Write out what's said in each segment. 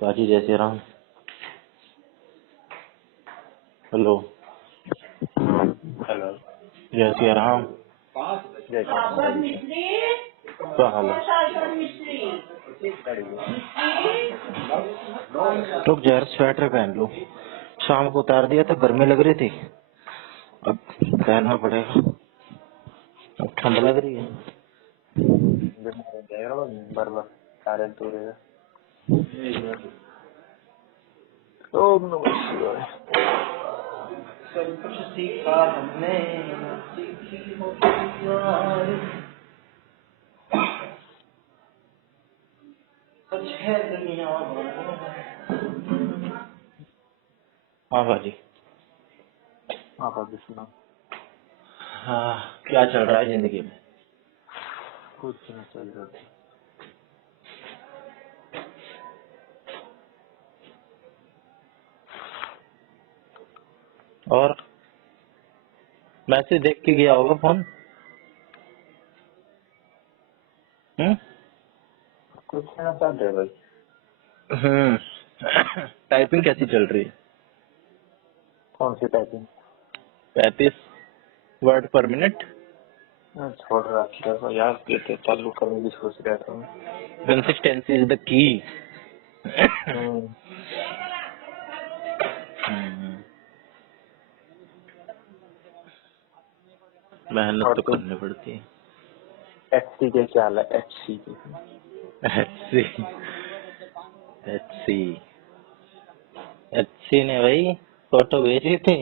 पाजी जय Shri Ram. Hello. Hello. जय श्री राम। जय श्री राम। क्या हाल है? तो यार स्वेटर पहन लो। शाम को उतार दिया था, गर्मी लग रही थी, अब पहनना पड़ेगा। अब ठंड लग रही है। बराबर सारे दूर ओम नमः शिवाय। सब कुछ सीखा हमने, सीखी हो यार, सच है दुनिया। हाँ भाजी। आप अभी सुना। हाँ, क्या चल रहा है जिंदगी में? कुछ नहीं चल रहा था। और मैसेज देख के गया होगा फोन? कुछ ना चल रहा भाई। टाइपिंग कैसी चल रही है? कौन सी टाइपिंग? 35 वर्ड पर मिनट। छोड़ रहा था यार, कहते चालू करने की सोच रहा था। Consistency is the key. मेहनत तो करनी पड़ती है। एचसी के क्या हाल है? एचसी के एचसी ने भाई फोटो भेजी थी।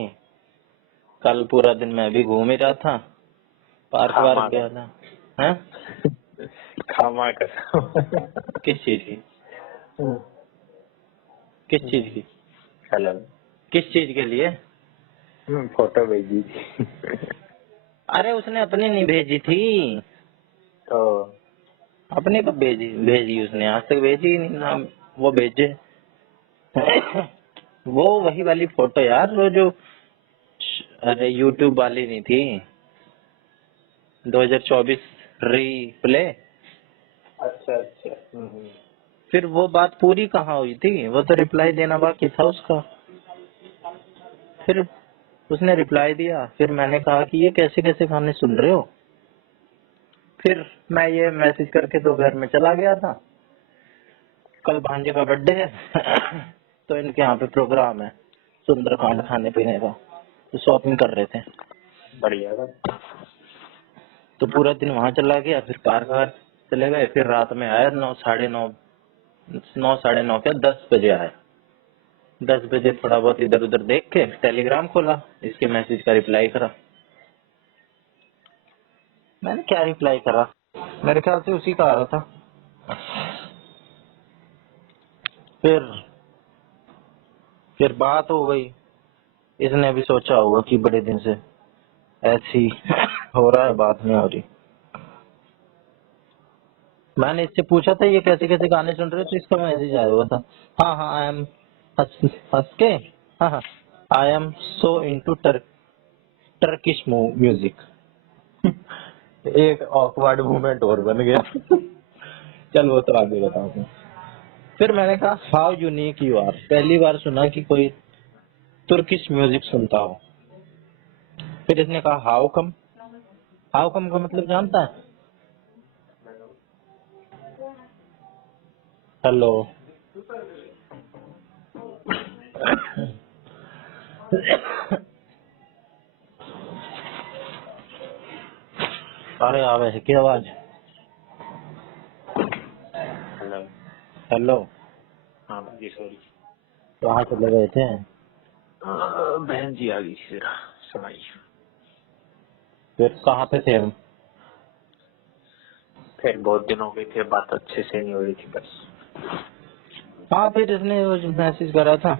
कल पूरा दिन मैं भी घूम ही रहा था, पार्क वार्क गया था। हैं? खामा कर किस चीज की? किस चीज की? हेलो। किस चीज के लिए? फोटो भेजी थी। अरे उसने अपनी नहीं भेजी थी। तो अपने कब भेजी? भेजी उसने, आज तक भेजी ही नहीं ना। वो भेजे वो वही वाली फोटो यार, वो जो अरे यूट्यूब वाली नहीं थी, 2024 रीप्ले। अच्छा अच्छा। फिर वो बात पूरी कहाँ हुई थी? वो तो रिप्लाई देना बाकी था उसका। फिर उसने रिप्लाई दिया, फिर मैंने कहा कि ये कैसे कैसे गाने सुन रहे हो। फिर मैं ये मैसेज करके तो घर में चला गया था। कल भांजे का बर्थडे है तो इनके यहाँ पे प्रोग्राम है सुंदरकांड खाने पीने का, तो शॉपिंग कर रहे थे। बढ़िया। तो पूरा दिन वहाँ चला गया, फिर पार्क चले गए, फिर रात में आया 9 साढ़े 9 क्या 10 बजे आया। 10 बजे थोड़ा बहुत इधर उधर देख के टेलीग्राम खोला, इसके मैसेज का रिप्लाई करा। मैंने क्या रिप्लाई करा, मेरे ख्याल से उसी का आ रहा था। फिर बात हो गई। इसने भी सोचा होगा कि बड़े दिन से ऐसी हो रहा है, बात नहीं हो रही। मैंने इससे पूछा था ये कैसे कैसे गाने सुन रहे हो, तो इसका मैसेज आया हुआ था। हाँ हाँ आई एम हंस के, हाँ हाँ I am so into Turkish music. एक ऑकवर्ड मूवमेंट और बन गया। चल वो तो आगे बताऊंगा। फिर मैंने कहा हाउ यूनिक यू आर, पहली बार सुना कि कोई तुर्किश म्यूजिक सुनता हो। फिर इसने कहा हाउ कम। हाउ कम का मतलब जानता है? हेलो। अरे आवे है क्या आवाज? हेलो। हेलो। हाँ जी सॉरी। कहाँ चले गए थे? बहन जी आ गई थी जरा, सुनाई। फिर कहाँ पे थे हम? फिर बहुत दिन हो गए थे, बात अच्छे से नहीं हो रही थी बस। हाँ, फिर इसने मैसेज करा था।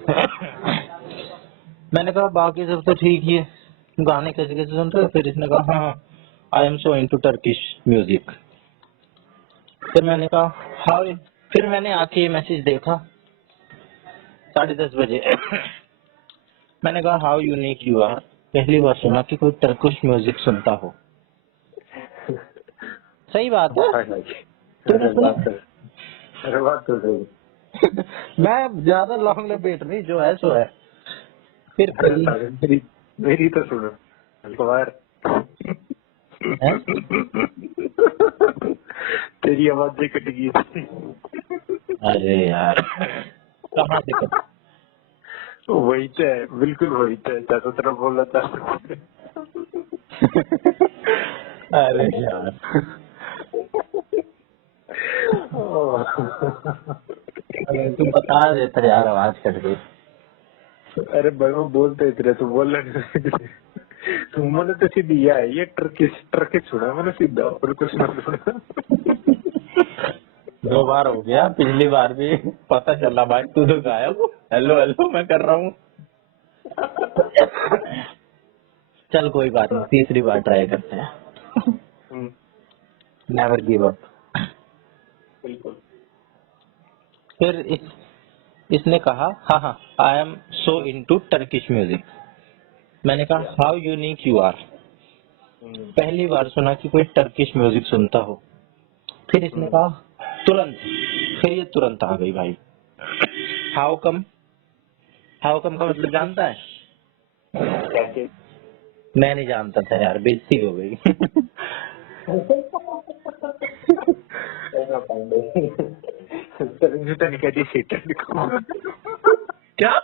मैंने कहा बाकी सब तो ठीक ही है, गाने कैसे कैसे सुन रहे हो? फिर इसने कहा हाँ I am so into Turkish music. फिर मैंने कहा हाउ, फिर मैंने आके ये मैसेज देखा 10:30 बजे। मैंने कहा हाउ यूनिक यू आर, पहली बार सुना कि कोई टर्किश म्यूजिक सुनता हो। सही बात है, तूने सुना? अरे बात तो सही। मैं ज्यादा लॉन्ग लपेट नहीं, जो है सो है। फिर अरे कल साले, मेरी मेरी तो सुनो बार। है। तेरी आवाज ही कट गई थी। अरे यार कहाँ से कर। वही तो है, बिल्कुल वही तो है, चारों तरफ बोला था। अरे यार अरे तुम बता देते यार, आवाज कट गई। अरे भाई वो बोलते इतने तो बोल रहे। मैंने तो सीधी ये टर्किश टर्किश सुना मैंने सीधा, और कुछ ना सुना। 2 बार हो गया, पिछली बार भी पता चला भाई तू तो गायब। हेलो हेलो मैं कर रहा हूँ। चल कोई बात नहीं, तीसरी बार ट्राई करते हैं। Never give up. बिल्कुल। फिर इसने कहा हाँ हाँ, I am so into Turkish music. मैंने कहा हाउ यूनिक यू आर। पहली बार सुना कि कोई टर्किश म्यूजिक सुनता हो। फिर इसने कहा तुरंत, फिर ये तुरंत आ गई भाई। हाउ कम, हाउ कम का मतलब जानता है? कैसे? मैं नहीं जानता था यार, बेइज्जती हो गई। कहती सीटन क्या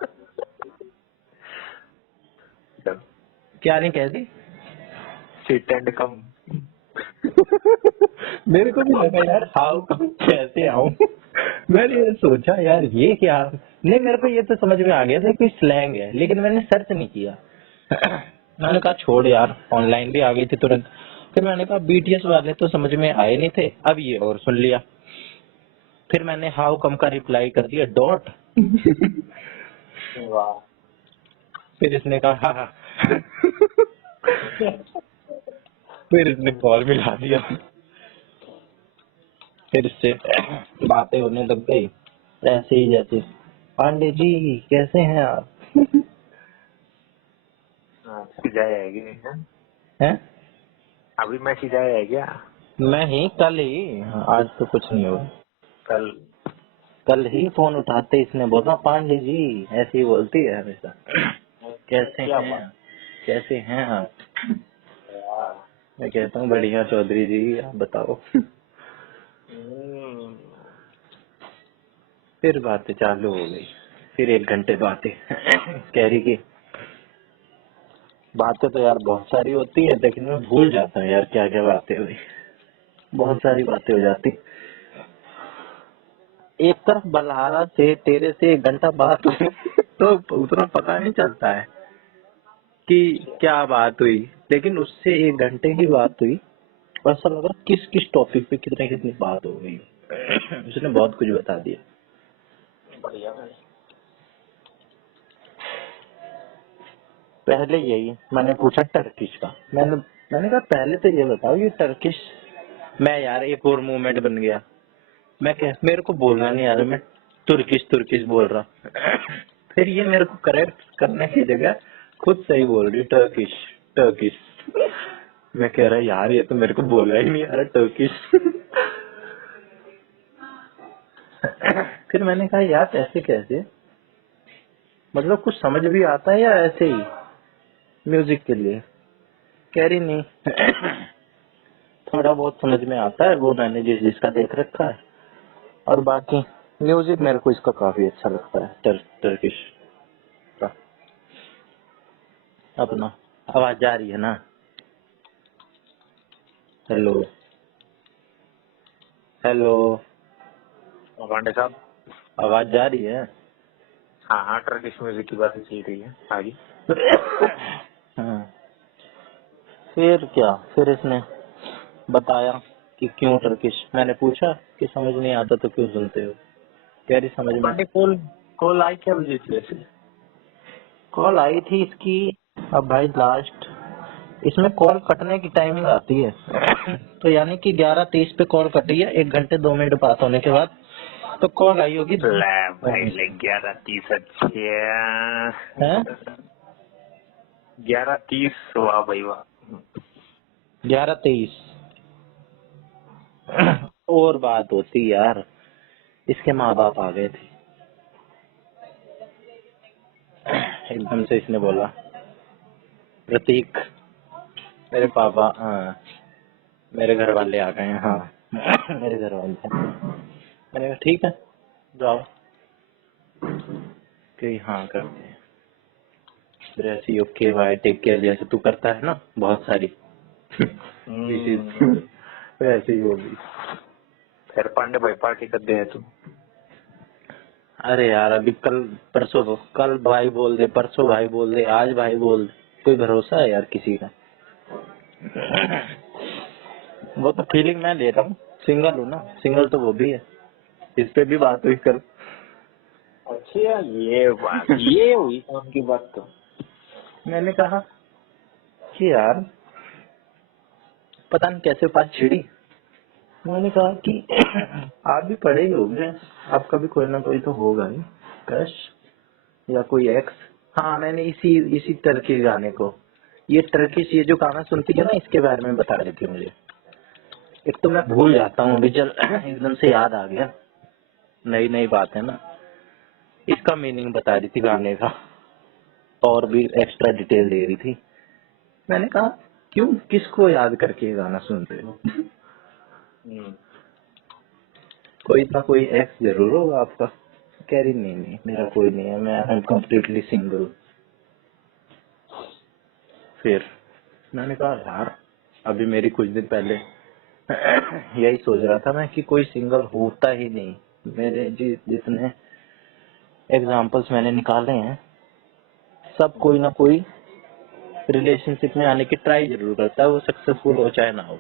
क्या नहीं कहती? Seat and come. मेरे को भी लगा यार हाउ कम कैसे आऊं। मैंने ये सोचा यार ये क्या, नहीं मेरे को ये तो समझ में आ गया था कि स्लैंग है, लेकिन मैंने सर्च नहीं किया। मैंने कहा छोड़ यार, ऑनलाइन भी आ गई थी तुरंत। फिर मैंने कहा बीटीएस वाले तो समझ में आए नहीं थे, अब ये और सुन लिया। फिर मैंने हाउ कम का रिप्लाई कर दिया डॉट। वाह। फिर इसने कहा हाँ हाँ। फिर इसने कॉल मिला दिया। फिर इससे बातें होने लग गई ऐसे ही, जैसे पांडे जी कैसे हैं आप? सिजाया है क्या? हैं? अभी मैं सिजाया है क्या? मैं ही कल ही, आज तो कुछ नहीं हुआ। कल। कल ही फोन उठाते इसने बोला पांडे जी, ऐसे ही बोलती है हमेशा। कैसे क्या हैं, बात? कैसे हैं आप? यार। मैं कहता हूँ बढ़िया चौधरी जी, आप बताओ। फिर बातें चालू हो गई। फिर 1 घंटे बातें। कह रही कि बातें तो यार बहुत सारी होती है, लेकिन मैं भूल जाता हूँ यार क्या क्या बातें हुई। बहुत सारी बातें हो जाती। एक तरफ बलहारा से तेरे से 1 घंटा बात हुई तो उतना पता नहीं चलता है कि क्या बात हुई, लेकिन उससे 1 घंटे की बात हुई और ऐसा लगा किस किस टॉपिक पे कितने कितनी बात हो गई। उसने बहुत कुछ बता दिया। बढ़िया भाई। पहले यही मैंने पूछा टर्किश का। मैंने कहा पहले तो ये बताओ ये टर्किश। मैं यार एक और मूवमेंट बन गया। मैं क्या, मेरे को बोलना नहीं आ रहा, मैं तुर्किश तुर्किश बोल रहा। फिर ये मेरे को करेक्ट करने की जगह खुद सही बोल रही टर्किश टर्किश। मैं कह रहा यार ये तो मेरे को बोलना ही नहीं आ रहा टर्किश। फिर मैंने कहा यार ऐसे कैसे, मतलब कुछ समझ भी आता है या ऐसे ही म्यूजिक के लिए? कह रही नहीं, थोड़ा बहुत समझ में आता है, वो मैंने जिसका देख रखा है, और बाकी म्यूजिक मेरे को इसका काफी अच्छा लगता है, टर्किश का। अपना आवाज जा रही है ना? हेलो हेलो, पांडे साहब। आवाज जा रही है? हाँ हाँ, टर्किश म्यूजिक की बात चल रही है आगे। हाँ। फिर क्या, फिर इसने बताया कि क्यों टर्किश। मैंने पूछा कि समझ नहीं आता तो क्यों सुनते हो? कह रही समझ में। पांडे कॉल कॉल आई क्या बजे थी वैसे? कॉल आई थी इसकी, अब भाई लास्ट इसमें कॉल कटने की टाइमिंग आती है। तो यानी कि 11:23 पे कॉल कटी है, 1 घंटे 2 मिनट बात होने के बाद। तो कॉल आई होगी ले भाई ले 11:30 है 11:30 वाह भाई वाह। 11:23। और बात होती यार, इसके माँ बाप आ गए थे। एकदम से इसने बोला प्रतीक, मेरे पापा, हाँ मेरे घर वाले आ गए हैं, हाँ मेरे घर वाले हैं। मैंने कहा ठीक है जाओ, कि हाँ करते हैं। फिर ऐसी ओके बाय टेक केयर जैसे तू करता है ना बहुत सारी वैसे ही होगी। फिर पांडे भाई पार्टी कर दे तू। अरे यार अभी कल भाई बोल दे, परसों भाई बोल दे, आज भाई बोल दे, कोई भरोसा है यार किसी का? वो तो फीलिंग मैं ले रहा हूँ, सिंगल हूँ ना, सिंगल तो वो भी है, इस पे भी बात हुई कल। अच्छा ये बात, ये हुई काम की बात। तो मैंने कहा कि यार पता नहीं कैसे बात छिड़ी। मैंने कहा कि आप भी पढ़े ही होंगे, आपका भी कोई ना कोई तो होगा ही क्रश या कोई एक्स। हाँ मैंने इसी इसी टर्की गाने को, ये टर्किश ये जो गाना सुनती है ना, इसके बारे में बता रही थी मुझे। एक तो मैं भूल जाता हूँ अभी, चल एकदम से याद आ गया, नई नई बात है ना। इसका मीनिंग बता रही थी गाने का, और भी एक्स्ट्रा डिटेल दे रही थी। मैंने कहा क्यों, किसको याद करके ये गाना सुन रहे हो? कोई ना कोई एक्स जरूर होगा आपका। कह रही नहीं नहीं मेरा कोई नहीं है, मैं आई एम कम्प्लीटली सिंगल। फिर मैंने कहा यार अभी मेरी कुछ दिन पहले यही सोच रहा था मैं कि कोई सिंगल होता ही नहीं। मेरे जितने एग्जाम्पल्स मैंने निकाले हैं, सब कोई ना कोई रिलेशनशिप में आने की ट्राई जरूर करता है, वो सक्सेसफुल हो चाहे ना हो।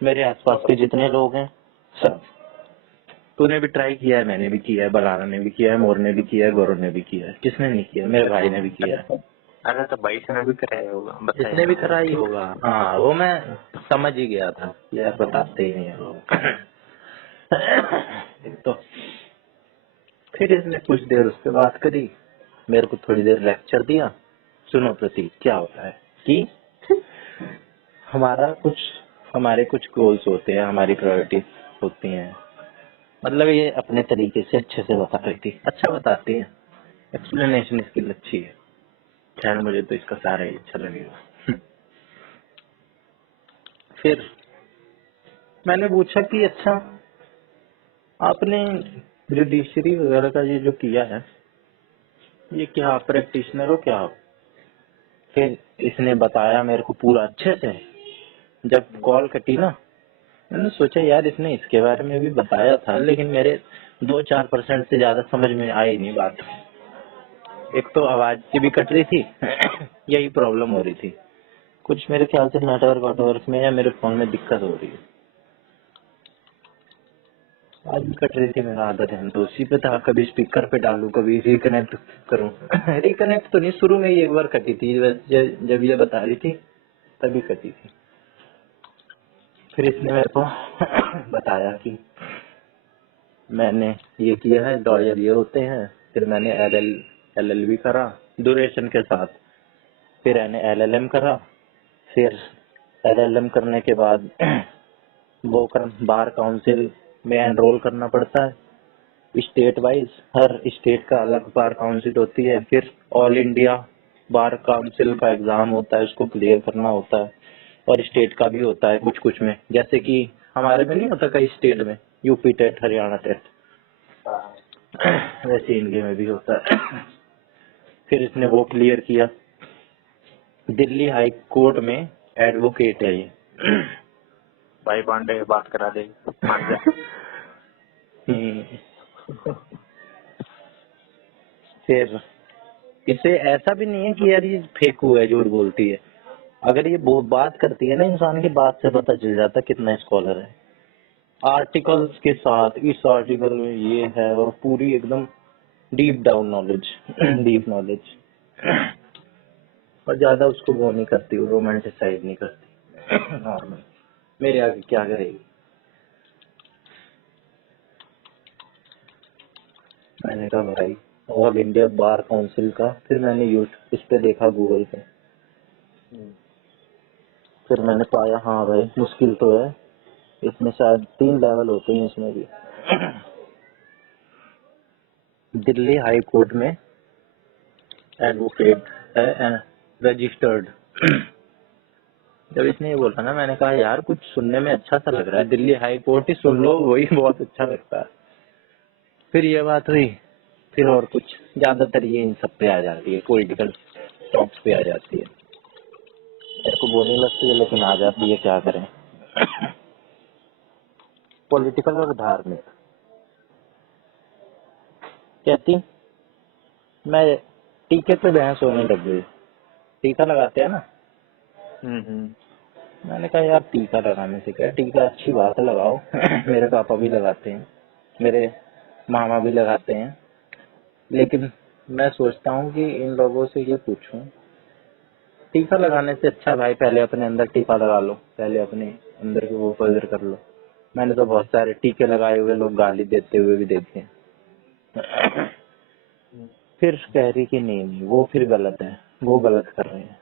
मेरे आसपास के जितने लोग हैं सब, तूने भी ट्राई किया है, मैंने भी किया है, बलाना ने भी किया है, मोर ने भी किया है, गौरव ने भी किया है, किसने नहीं किया? मेरे भाई ने भी किया है। अरे तो भाई से भी कराया होगा, इसने भी बताया करा ही होगा, हाँ वो मैं समझ ही गया था यार, बताते ही नहीं है लोग। एक तो फिर इसने कुछ देर उस पर बात करी, मेरे को थोड़ी देर लेक्चर दिया। सुनो प्रतीक, क्या होता है कि हमारे कुछ गोल्स होते हैं, हमारी प्रायोरिटीज होती हैं। मतलब ये अपने तरीके से अच्छे से बता रही थी, अच्छा बताती है, एक्सप्लेनेशन स्किल अच्छी है। खैर मुझे तो इसका सारा ही अच्छा लगेगा। फिर मैंने पूछा कि अच्छा आपने जुडिशरी वगैरह का ये जो किया है, ये क्या आप प्रैक्टिशनर हो क्या आप? फिर इसने बताया मेरे को पूरा अच्छे से। जब कॉल कटी ना, मैंने सोचा यार इसने इसके बारे में भी बताया था, लेकिन मेरे 2-4% से ज्यादा समझ में आई नहीं बात। एक तो आवाज की भी कट रही थी यही प्रॉब्लम हो रही थी कुछ, मेरे ख्याल से नेटवर्क में या मेरे फोन में दिक्कत हो रही है। आज भी कट रही थी, मेरा आदत है तो उसी पे था, कभी स्पीकर पे डालूं कभी रिकनेक्ट करूं। रिकनेक्ट तो नहीं, शुरू में ही एक बार कटी थी, जब ये बता रही थी तभी कटी थी। फिर इसने मेरे को बताया कि मैंने ये किया है, लॉयर ये होते हैं। फिर मैंने LLB करा ड्यूरेशन के साथ, फिर मैंने LLM करा। फिर LLM करने के बाद वो बार काउंसिल में एनरोल करना पड़ता है स्टेट वाइज, हर स्टेट का अलग बार काउंसिल होती है। फिर ऑल इंडिया बार काउंसिल का एग्जाम होता है, उसको क्लियर करना होता है। और स्टेट का भी होता है कुछ कुछ में, जैसे कि हमारे में नहीं होता कई स्टेट में, यूपी टेट, हरियाणा टेट, वैसे इनके में भी होता है। फिर इसने वो क्लियर किया। दिल्ली हाई कोर्ट में एडवोकेट है ये। भाई पांडे बात करा दे, मान जा। फिर इसे ऐसा भी नहीं है कि यार ये फेक हुआ है, झूठ बोलती है। अगर ये बात करती है ना, इंसान की बात से पता चल जाता है कितना स्कॉलर है। आर्टिकल्स के साथ, इस आर्टिकल में ये है, और पूरी एकदम deep down knowledge, deep knowledge. और ज्यादा उसको वो नहीं करती, वो रोमांटिसाइज नहीं करती, नॉर्मल। मेरे आगे क्या करेगी? मैंने कहा भाई ऑल इंडिया बार काउंसिल का, फिर मैंने यूट्यूब इस पे देखा, गूगल पे। फिर मैंने पाया हाँ भाई मुश्किल तो है, इसमें शायद 3 लेवल होते हैं इसमें भी। दिल्ली हाई कोर्ट में एडवोकेट एंड रजिस्टर्ड। जब इसने ये बोला ना, मैंने कहा यार कुछ सुनने में अच्छा सा लग रहा है, दिल्ली हाई कोर्ट ही सुन लो, वही बहुत अच्छा लगता है। फिर ये बात हुई, फिर और कुछ ज्यादातर ये इन सब पे आ जाती है, पॉलिटिकल टॉक्स पे आ जाती है। मेरे को बोलने लगती है लेकिन आ जाती है, क्या करें। पॉलिटिकल और धार्मिक। कहती मैं टीके पे बहस होने लग गई। टीका लगाते हैं ना, मैंने कहा यार टीका लगाने से क्या, टीका अच्छी बात है, लगाओ। मेरे पापा भी लगाते हैं, मेरे मामा भी लगाते हैं, लेकिन मैं सोचता हूँ कि इन लोगों से ये पूछूं, टीका लगाने से अच्छा भाई पहले अपने अंदर टीका लगा लो, पहले अपने अंदर की वो पवित्र कर लो। मैंने तो बहुत सारे टीके लगाए हुए लोग गाली देते हुए भी देखे हैं। फिर कह रही कि नहीं नहीं वो फिर गलत है, वो गलत कर रहे हैं,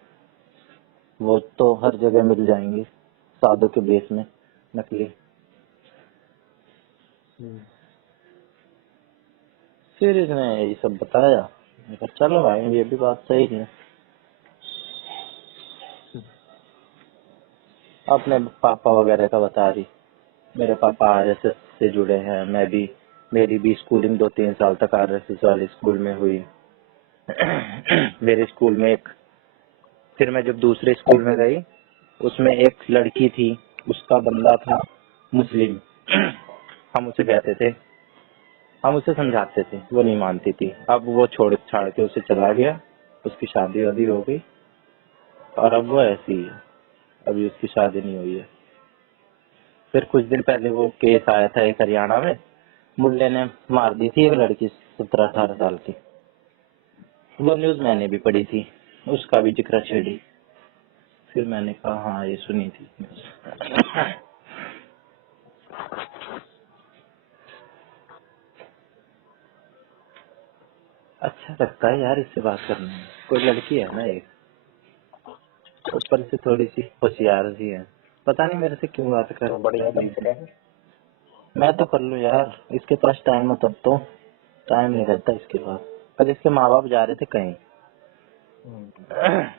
वो तो हर जगह मिल जाएंगे साधु के बेस में नकली। फिर इसने ये सब बताया, मैंने कहा चलो भाई ये भी बात सही है। अपने पापा वगैरह का बता रही, मेरे पापा आरएसएस से जुड़े हैं, मैं भी, मेरी भी स्कूलिंग 2-3 साल तक आरएसएस वाले स्कूल में हुई। मेरे स्कूल में एक, फिर मैं जब दूसरे स्कूल में गई, उसमें एक लड़की थी, उसका बंदा था मुस्लिम। हम उसे कहते थे, हम उसे समझाते थे, वो नहीं मानती थी। अब वो छोड़ छाड़ के उसे चला गया, उसकी शादी वादी हो गई, और अब वो ऐसी ही है, अभी उसकी शादी नहीं हुई है। फिर कुछ दिन पहले वो केस आया था एक हरियाणा में, मुल्ले ने मार दी थी एक लड़की 17-18 साल की। वो न्यूज मैंने भी पढ़ी थी, उसका भी जिक्र छेड़ी। फिर मैंने कहा हाँ ये सुनी थी। अच्छा लगता है यार इससे बात करने में। कोई लड़की है ना एक, ऊपर से थोड़ी सी होशियार सी है, पता नहीं मेरे से क्यों बात कर रही है। मैं तो कर लूँ यार, इसके पास टाइम हो तब तो, टाइम नहीं रहता इसके पास। कल इसके माँ बाप जा रहे थे कहीं,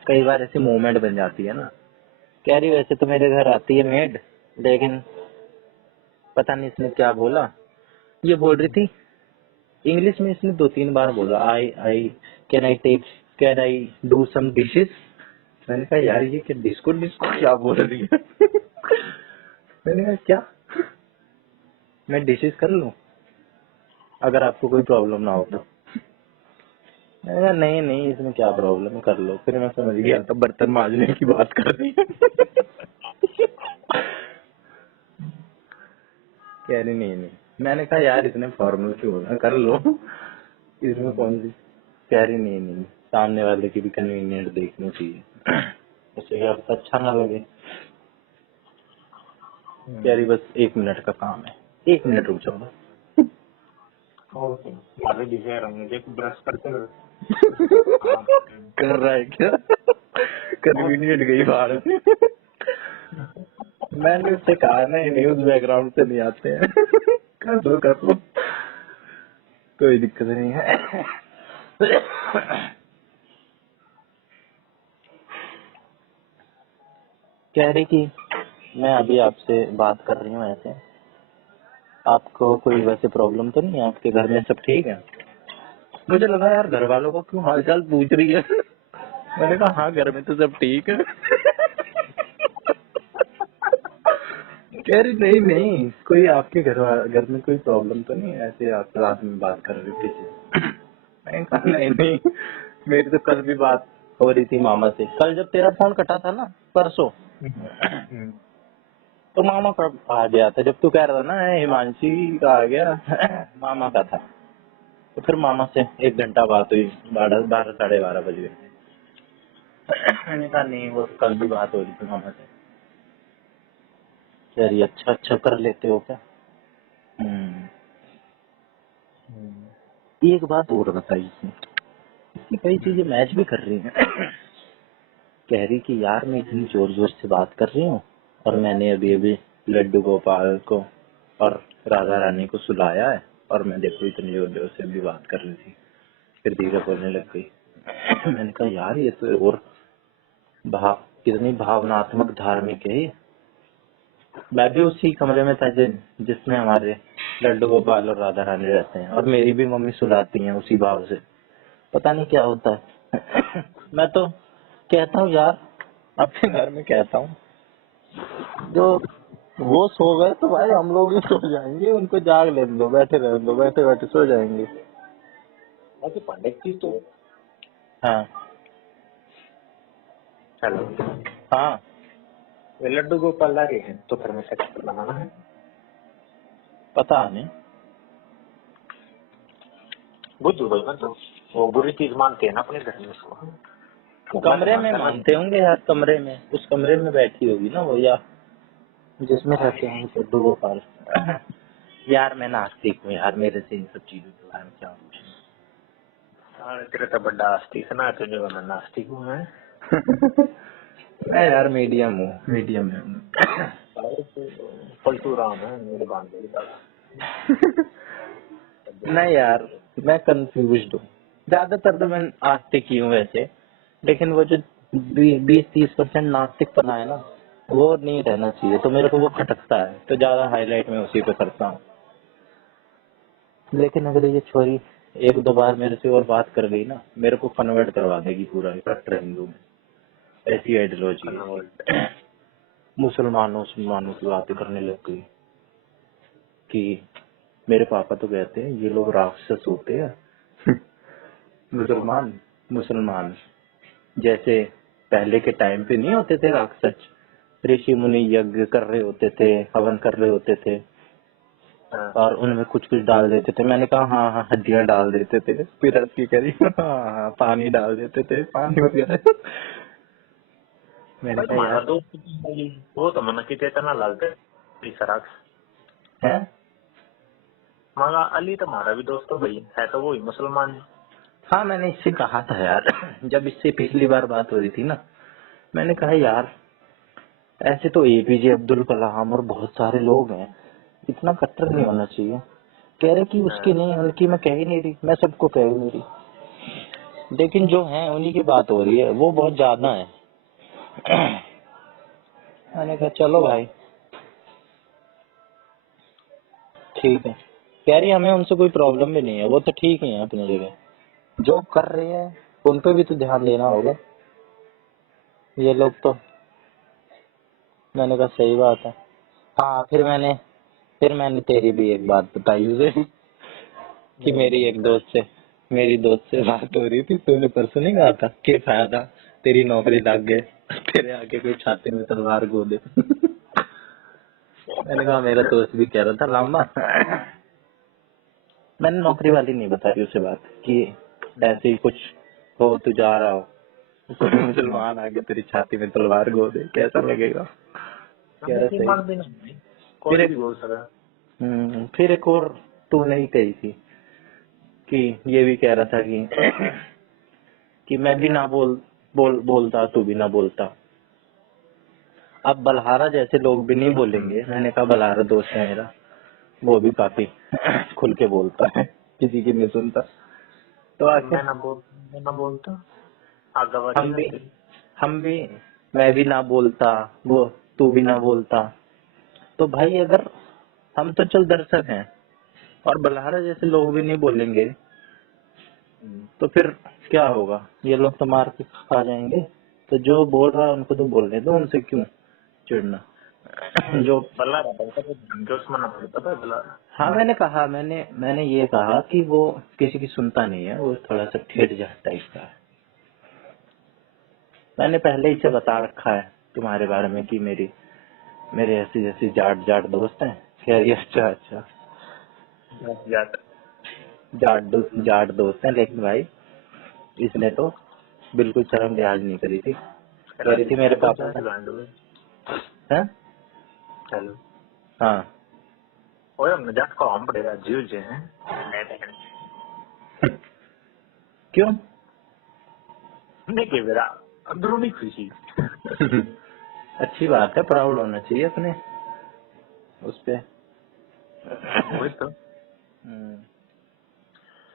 कई बार ऐसी मूवमेंट बन जाती है ना। कह रही वैसे तो मेरे घर आती है मेड, लेकिन पता नहीं इसने क्या बोला, ये बोल रही थी इंग्लिश में, इसने 2-3 बार बोला I I can I take, can I do some dishes. मैंने कहा यार ये क्या डिस्को डिस्को क्या बोल रही है। मैंने कहा क्या, मैं डिशेस कर लूं अगर आपको कोई प्रॉब्लम ना हो तो। मैंने कहा नहीं नहीं इसमें क्या प्रॉब्लम है, कर लो। फिर मैं समझ गया था बर्तन मांजने की बात कर रही है। कह रही नहीं नहीं, मैंने कहा यार इतने फॉर्मल क्यों होना, कर लो, इसमें कौन सी। कह रही नहीं नहीं, सामने वाले की भी कन्वीनियंट देखनी चाहिए, उसे क्या पता अच्छा ना लगे। कह रही बस 1 मिनट का काम है, 1 मिनट रुक जाओ बस। आगे दिखे रहा हूँ, मुझे ब्रश करते हुए। कर रहा है क्या, कन्वीनियंट गई बाहर। मैंने उससे कहा ना न्यूज बैकग्राउंड से नहीं आते हैं। कर लो कोई दिक्कत नहीं है। कह रही कि मैं अभी आपसे बात कर रही हूँ ऐसे, आपको कोई वैसे प्रॉब्लम तो नहीं है, आपके घर में सब ठीक है। मुझे लगा यार घर वालों को क्यों हालचाल पूछ रही है। मैंने कहा हाँ घर में तो सब ठीक है। कह रही नहीं नहीं कोई आपके घर में कोई प्रॉब्लम तो नहीं है, ऐसे आप रात में बात कर रही थी। मैंने कहा नहीं नहीं, मेरी तो कल भी बात हो रही थी मामा से, कल जब तेरा फोन कटा था ना परसों, तो मामा का आ गया था, जब तू कह रहा था ना हिमांशी का आ गया, मामा का था। तो फिर मामा से 1 घंटा बात हुई, 12 साढ़े 12 बज गए। मैंने कहा नहीं वो तो कल भी बात हो रही थी मामा से। कह रही अच्छा अच्छा कर लेते हो क्या। एक बात और बताई इसने, इसकी कई चीजें मैच भी कर रही हैं। कह रही कि यार मैं इतनी जोर जोर से बात कर रही हूँ, और मैंने अभी अभी लड्डू गोपाल को और राधा रानी को सुलाया है, और मैं देखो इतनी जोर जोर से भी बात कर रही थी। फिर धीरे बोलने लग गई। मैंने कहा यार ये तो और कितनी भावनात्मक धार्मिक है ये। मैं भी उसी कमरे में था जिसमें हमारे लड्डू गोपाल और राधा रानी रहते हैं, और मेरी भी मम्मी सुलाती हैं उसी भाव से। पता नहीं क्या होता है। मैं तो कहता हूँ यार, अपने घर में कहता हूँ, जो वो सो गए तो भाई हम लोग भी सो जाएंगे, उनको जाग लेने दो, बैठे रहने दो, बैठे बैठे सो जाएंगे। बाकी पंडित जी तो हाँ हेलो, हाँ। वे लड्डू गोपाल आ रहे हैं तो फिर मैं सेक्स बनाना है। पता नहीं, बुद्धू भाई मतलब वो बुरी चीज मानते हैं ना अपने घर में उसको। कमरे में मानते होंगे यार, कमरे में, उस कमरे में बैठी होगी ना वो, या जिसमें रहते हैं लड्डू गोपाल। यार मैं नास्तिक हूँ यार, मेरे से इन सब चीजों के बारे में क्या पूछना। हाँ, तेरे तो बड़ा आस्तिक है ना, तुझे मैं नास्तिक हूँ मैं। मैं यार मीडियम हूँ, मीडियम है। पलटू राम है मेरे बांधे दादा। नहीं यार, मैं कंफ्यूज्ड हूँ। ज्यादातर तो मैं आस्तिक ही हूँ वैसे, लेकिन वो जो 20-30% नास्तिक पना है ना, वो नहीं रहना चाहिए, तो मेरे को वो खटकता है, तो ज्यादा हाईलाइट मैं उसी पे करता हूँ। लेकिन अगर ये छोरी 1-2 बार मेरे से और बात कर गई ना, मेरे को कन्वर्ट करवा देगी पूरा कट्टर हिंदू में। ऐसी आइडियोलॉजी है इसकी। मुसलमानों की बातें करने लग गई कि मेरे पापा तो कहते हैं ये लोग राक्षस होते हैं। मुसलमान मुसलमान जैसे पहले के टाइम पे नहीं होते थे राक्षस, ऋषि मुनि यज्ञ कर रहे होते थे, हवन कर रहे होते थे, और उनमें कुछ कुछ डाल देते थे। मैंने कहा हाँ हाँ, हड्डियां डाल देते थे, फिर की करी। हाँ, पानी डाल देते थे, पानी वगैरह। मैंने कहा हमारा यार दोस्त वो तो मन की चेतना लालते सराक्स है। हमारा अली तुम्हारा भी दोस्त तो भाई है, तो वो ही मुसलमान है। हाँ, मैंने इससे कहा था यार, जब इससे पिछली बार बात हो रही थी ना, मैंने कहा यार ऐसे तो एपीजे अब्दुल कलाम और बहुत सारे लोग हैं, इतना कट्टर नहीं होना चाहिए। कह रहे कि उसकी नहीं, उनकी मैं कह ही नहीं रही, मैं सबको कह ही नहीं रही, लेकिन जो है उन्हीं की बात हो रही है, वो बहुत ज्यादा है। मैंने कहा चलो भाई ठीक है। कह रही हमें उनसे कोई प्रॉब्लम भी नहीं है, वो तो ठीक ही है अपनी जगह, जो कर रहे हैं उन पे भी तो ध्यान देना होगा। ये लोग तो, मैंने कहा सही बात है। हाँ, फिर मैंने तेरी भी एक बात बताई उसे, कि मेरी दोस्त से बात हो रही थी, तूने परसों नहीं कहा था कि फायदा तेरी नौकरी लग गए, तेरे आगे कोई छाती में तलवार गोदे। मैंने कहा मेरा दोस्त भी कह रहा था लंबा। मैंने नौकरी वाली नहीं बताई उसे बात, कि ऐसे ही कुछ हो, तू जा रहा हो, कोई मुसलमान आगे तेरी छाती में तलवार गोदे, कैसा लगेगा। कह रहा सही। फिर कोई भी बोल सकता फिर एक और तूने ही कही थी, कि ये भी कह रहा था कि मैं भी ना बोलता, तू भी ना बोलता। अब बलहारा जैसे लोग भी नहीं बोलेंगे। मैंने कहा बलहारा दोस्त है मेरा, वो भी काफी खुल के बोलता है, किसी की नहीं सुनता। तो आखिर मैं ना बोलता आगे हम भी हम भी मैं भी ना बोलता, वो तू भी ना बोलता, तो भाई अगर हम तो चल दर्शक हैं, और बलहारा जैसे लोग भी नहीं बोलेंगे, तो फिर क्या होगा। ये लोग तो मार के खा जाएंगे। तो जो बोल रहा है उनको तो बोलने दो, उनसे क्यों चिढ़ना। जो बल्ला रहता है जो उसमें ना पड़ता था बल्ला। हाँ, मैंने ये कहा कि वो किसी की सुनता नहीं है, वो थोड़ा सा ठेठ जाट टाइप का है। मैंने पहले ही से बता रखा है तुम्हारे बारे में कि मेरे ऐसी जैसी जाट जाट दोस्त हैं। खैर ये अच्छा जाट जाट दोस्त हैं, लेकिन भाई इसने तो बिल्कुल शर्म लिहाज नहीं करी थी। कह रही थी मेरे पापा हैं। हेलो हाँ, ओए हमने जाट को हम पड़ेगा जीव जे हैं क्यों। नहीं के मेरा अंदरूनी खुशी। अच्छी बात है, प्राउड होना चाहिए अपने उस पे। वही तो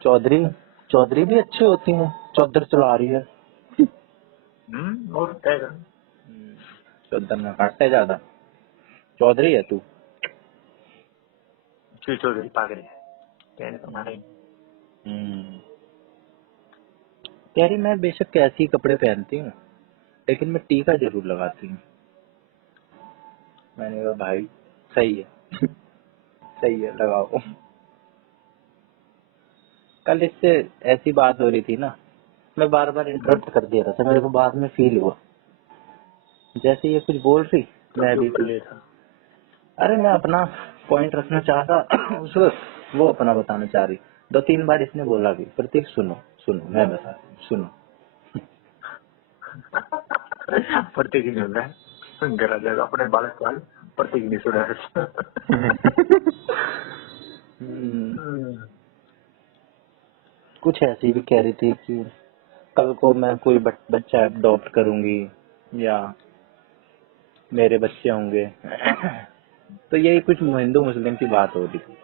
चौधरी चौधरी भी अच्छी होती हैं, चौधर चला रही है। और क्या करूं? चौधर में काटते है ज्यादा। चौधरी है तू। चौधरी पागल है, कहने तो माने। कह रही मैं बेशक कैसी कपड़े पहनती हूँ लेकिन मैं टीका जरूर लगाती हूँ। मैंने कहा भाई सही है सही है लगाओ। कल इससे ऐसी बात हो रही थी ना, मैं बार बार इंटरप्ट कर दिया था, मेरे को बाद में फील हुआ जैसे ये कुछ बोल रही मैं भी ले था। अरे मैं अपना पॉइंट रखना चाहता उस वक्त, वो अपना बताना चाह रही। 2-3 बार इसने बोला भी प्रतीक सुनो सुनो मैं बताती हूँ सुनो। प्रतीक नहीं होता है, घर आ जाएगा अपने बालक वाल, प्रतीक नहीं सुना है। कुछ ऐसी भी कह रही थी कि कल को मैं कोई बच्चा अडॉप्ट करूंगी या मेरे बच्चे होंगे। तो यही कुछ हिंदू मुस्लिम की बात हो रही थी,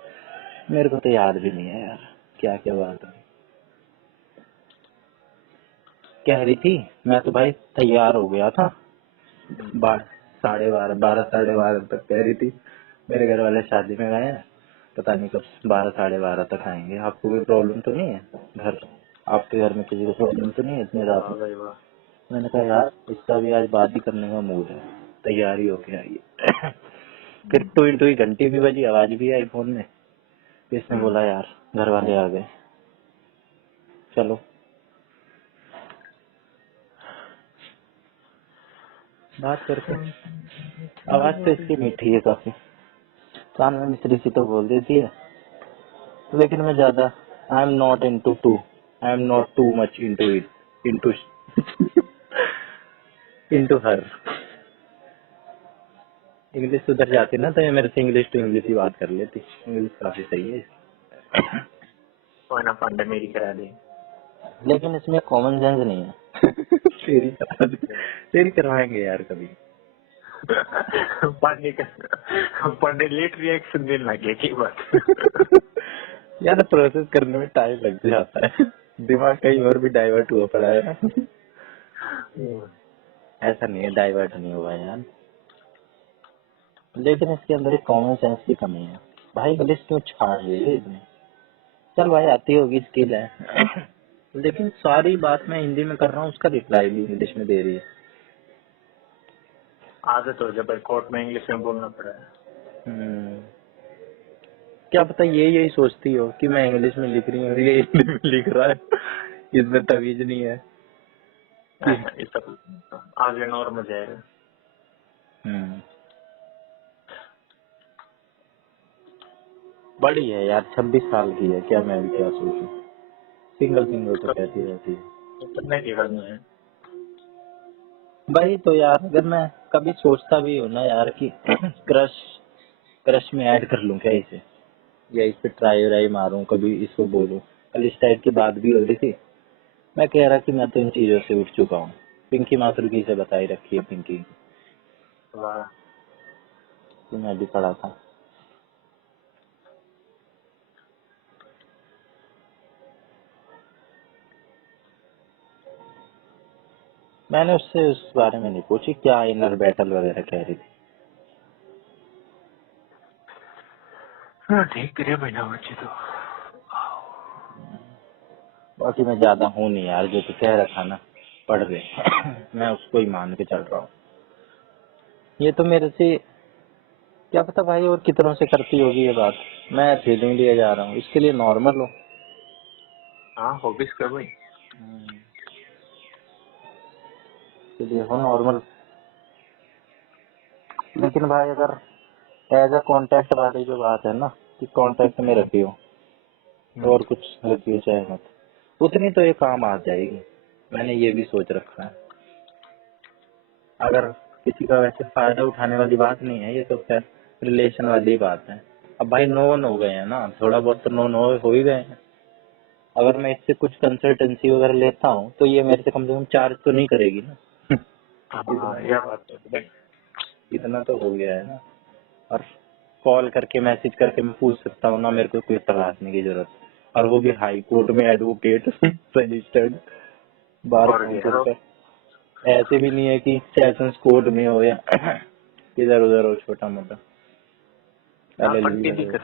मेरे को तो याद भी नहीं है यार क्या क्या बात है। कह रही थी मैं तो भाई तैयार हो गया था 12:30 तक कह रही थी। मेरे घर वाले शादी में गए हैं, पता नहीं कब 12-12:30 तक आएंगे। आपको कोई प्रॉब्लम तो नहीं है घर, आपके घर में किसी को प्रॉब्लम तो नहीं है इतने रात में? मैंने कहा यार इसका भी आज बात ही करने का मूड है, तैयारी होके आइए। फिर टुई टुई घंटी भी बजी, आवाज भी आई फोन में। इसने बोला यार घर वाले आ गए चलो। बात करके आवाज तो इसकी मीठी है काफी, कान में मिश्री सी तो बोल देती है, लेकिन मैं ज्यादा I am not into two I am not too much into it into into her. English सुधर जाती ना तो ये मेरे से इंग्लिश टू इंग्लिश ही बात कर लेती। इंग्लिश काफी सही है कोई ना फंड मेरी करा दे, लेकिन इसमें कॉमन सेंस नहीं है। तेरी करा दे, तेरी करवाएंगे यार कभी। पढ़ने लेट रिएक्शन देने लगे की बात। यार प्रोसेस करने में टाइम लग जाता है, दिमाग कहीं और भी डाइवर्ट हुआ पड़ा है। ऐसा नहीं है डाइवर्ट नहीं हुआ यार, लेकिन इसके अंदर एक कॉमन सेंस की कमी है। भाई इंग्लिश क्यों छाड़ रही है इसमें? चल भाई आती होगी स्किल है लेकिन सारी बात मैं हिंदी में कर रहा हूँ, उसका रिप्लाई भी इंग्लिश में दे रही है। आदत हो जब कोर्ट में इंग्लिश में बोलना पड़ा है। क्या पता ये यही सोचती हो कि मैं इंग्लिश में लिख रही हूँ, ये हिंदी में लिख रहा है, इसमें तमीज नहीं है। ये सब आगे नॉर्मल जाएगा। बड़ी है यार, 26 साल की है, क्या मैं भी क्या सोचूं। सिंगल सिंगल तो कहती रहती है। नहीं करना है भाई तो यार अगर मैं कभी सोचता भी हूँ ना यार कि क्रश क्रश में ऐड कर लूं क्या इसे, या इस पे ट्राई व्राई मारूं, कभी इसको बोलूं। कल इस टाइप की बात भी हो रही थी, मैं कह रहा कि मैं तो इन चीजों से उठ चुका हूँ। पिंकी माथुर से बताई रखी है पिंकी कि मैं भी पढ़ा था। मैंने उससे उस बारे में नहीं पूछी क्या इनर बैटल वगैरह कह रही थी। ठीक करे महीना बच्चे तो। बाकी मैं ज्यादा हूँ नहीं यार, जो तू कह रहा था ना पढ़ ले मैं उसको ही मान के चल रहा हूँ। ये तो मेरे से क्या पता भाई और कितनों से करती होगी ये बात, मैं फीलिंग लिए जा रहा हूँ, इसके लिए नॉर्मल हो। हाँ हॉबीज कर भाई, इसके लिए हो नॉर्मल। लेकिन भाई अगर एज अ कॉन्टेक्ट वाली जो बात है ना कि कॉन्टेक्ट में रखी हो और कुछ रखी हो चाहे मत, उतनी तो ये काम आ जाएगी। मैंने ये भी सोच रखा है, अगर किसी का वैसे फायदा उठाने वाली बात नहीं है ये, तो खैर रिलेशन वाली बात है। अब भाई नोन हो गए हैं ना, थोड़ा बहुत तो नोन हो ही गए हैं। अगर मैं इससे कुछ कंसल्टेंसी वगैरह लेता हूँ तो ये मेरे से कम चार्ज तो नहीं करेगी ना। यह बात तो इतना तो हो गया है ना। और कॉल करके मैसेज करके मैं पूछ सकता हूँ ना, मेरे को कोई तलाशने की जरूरत, और वो भी हाई कोर्ट में एडवोकेट रजिस्टर्ड। बार और घूम ये फिर कर, ऐसे भी नहीं है कि सेशन कोर्ट में हो या इधर उधर हो छोटा मोटा एलएलबी कंटिन्यू है। कर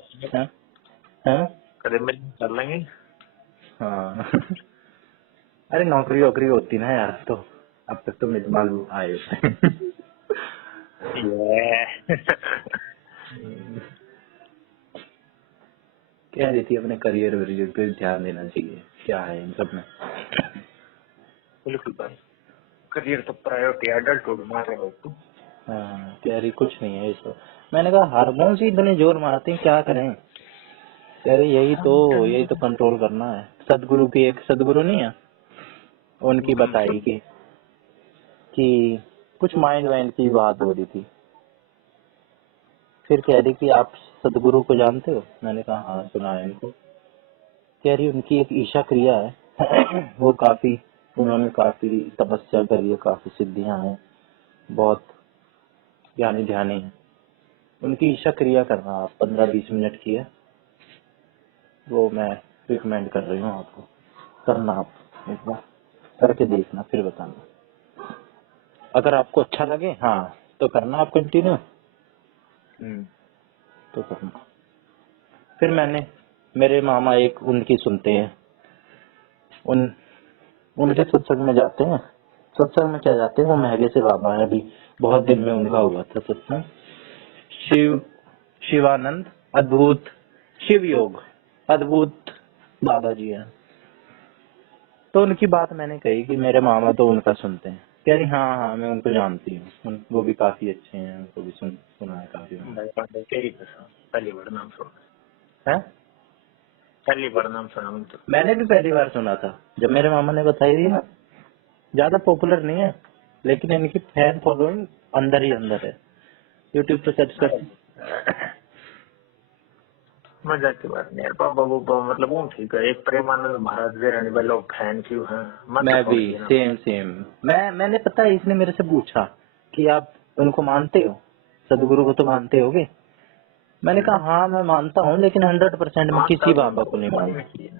सकते हाँ हाँ कदम में कर लेंगे। हाँ। अरे नौकरी वोकरी होती ना यार तो अब तक तो मिजमाल आए होते। ये कह रही थी अपने करियर वरियर पे ध्यान देना चाहिए, क्या है इन सब में। बिल्कुल भाई, करियर तो प्रायोरिटी एडल्टहुड मार रहे हो तुम। हाँ कह रही कुछ नहीं है इसको। मैंने कहा हार्मोन ही इतने जोर मारते हैं, क्या करें। कह रही यही तो कंट्रोल करना है। सदगुरु की एक सदगुरु नहीं है, उनकी बताई कि कुछ माइंड वाइंड की बात हो रही थी। फिर कह रही कि आप सदगुरु को जानते हो। मैंने कहा हाँ सुना है इनको। कह रही उनकी एक ईशा क्रिया है वो काफी, उन्होंने काफी तपस्या करी है, काफी सिद्धियां हैं, बहुत ज्ञानी ध्यानी है। उनकी ईशा क्रिया करना आप 15-20 मिनट की है, वो मैं रिकमेंड कर रही हूँ आपको, करना आप एक बार करके देखना फिर बताना। अगर आपको अच्छा लगे हाँ तो करना आप कंटिन्यू, तो करना। फिर मैंने, मेरे मामा एक उनकी सुनते हैं, उन उनके सत्संग में जाते हैं। सत्संग में क्या जाते हैं, वो महंगे से बाबा है, अभी बहुत दिन में उनका हुआ था सत्संग। शिवानंद अद्भुत शिव योग अद्भुत बाबा जी हैं। तो उनकी बात मैंने कही कि मेरे मामा तो उनका सुनते हैं। कह रही हाँ हाँ मैं उनको जानती हूँ, वो भी काफी अच्छे हैं, उनको भी सुना है काफी मैंने। पहली बार नाम सुना, है पहली बार नाम सुना उनका। मैंने भी पहली बार सुना था जब मेरे मामा ने बताई थी ना। ज्यादा पॉपुलर नहीं है लेकिन इनकी फैन फॉलोइंग अंदर ही अंदर है। यूट्यूब पे सर्च कर। मजाक की बात नहीं यार, बाबा वो मतलब वो ठीक है। एक प्रेमानंद महाराज वेरानी भाई लोग फैन क्यों हैं, मत मैं भी छोड़िए ना। सेम मैंने पता है, इसने मेरे से पूछा कि आप उनको मानते हो, सदगुरु को तो मानते होगे। मैंने कहा हाँ मैं मानता हूँ लेकिन 100% मैं मानता किसी भी बाबा उनको को नहीं होनी मानता। चाहिए।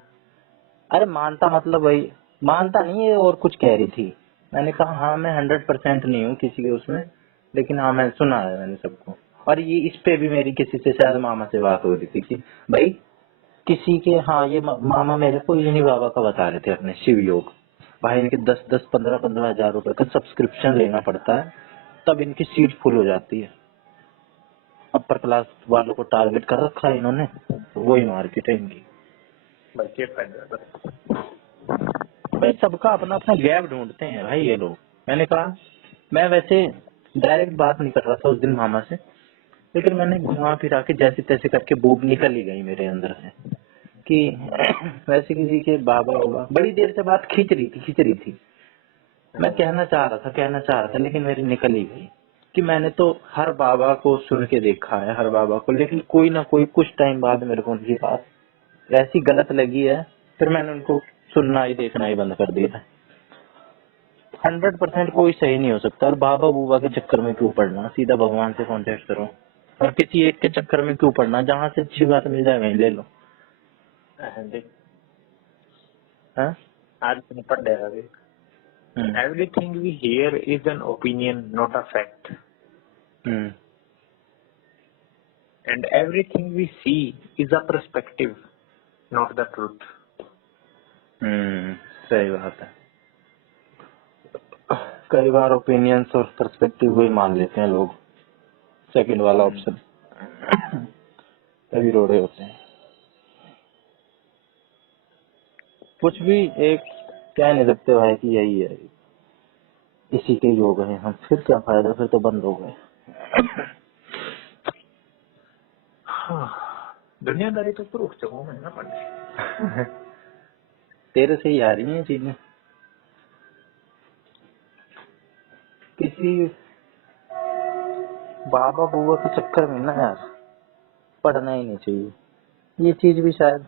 अरे मानता मतलब वही, मानता नहीं है और कुछ कह रही थी। मैंने कहा हाँ मैं 100% नहीं हूँ किसी के उसमें, लेकिन हाँ मैं सुना है मैंने सबको। और ये इस पे भी मेरी किसी से शायद मामा से बात हो रही थी कि भाई किसी के, हाँ ये मामा मेरे को इन्हीं बाबा का बता रहे थे अपने शिव योग। भाई इनके 10-10 15-15 हजार रुपए का सब्सक्रिप्शन लेना पड़ता है तब इनकी सीट फुल हो जाती है। अपर क्लास वालों को टारगेट कर रखा है इन्होंने, वही मार्केट है इनकी। बच्चे फायदा भाई सबका अपना अपना गैप ढूंढते हैं भाई ये लोग। मैंने कहा, मैं वैसे डायरेक्ट बात नहीं कर रहा था उस दिन मामा से, लेकिन मैंने घुमा फिरा के जैसे तैसे करके बूब निकल ही गई मेरे अंदर से कि वैसे किसी के बाबा होगा। बड़ी देर से बात खींच रही थी। मैं कहना चाह रहा था लेकिन मेरी निकल ही गई कि मैंने तो हर बाबा को सुन के देखा है, हर बाबा को, लेकिन कोई ना कोई कुछ टाइम बाद मेरे को उनकी बात ऐसी गलत लगी है, फिर मैंने उनको सुनना ही देखना ही बंद कर दिया। 100% कोई सही नहीं हो सकता, और बाबा बूबा के चक्कर में क्यों पड़ना, सीधा भगवान से कांटेक्ट करो। और किसी एक के चक्कर में क्यों पड़ना, जहाँ से अच्छी बात मिल जाए वहीं ले लो। देख। हाँ आज तुम पढ़ रहे हो, everything we hear is an opinion, not a fact. And everything we see is a perspective, not the truth. सही बात है। कई बार ओपिनियंस और पर्सपेक्टिव को ही मान लेते हैं लोग, सेकंड वाला ऑप्शन तभी रोड़े होते हैं। कुछ भी एक कह नहीं सकते भाई कि यही है, इसी के योग है हम, फिर क्या फायदा, फिर तो बंद हो गए। हाँ, दुनियादारी तो प्रूफ चुका मैं ना पढ़ने। तेरे से ही आ रही है चीजें, किसी बाबा बुआ के चक्कर में ना यार पढ़ना ही नहीं चाहिए। ये चीज भी शायद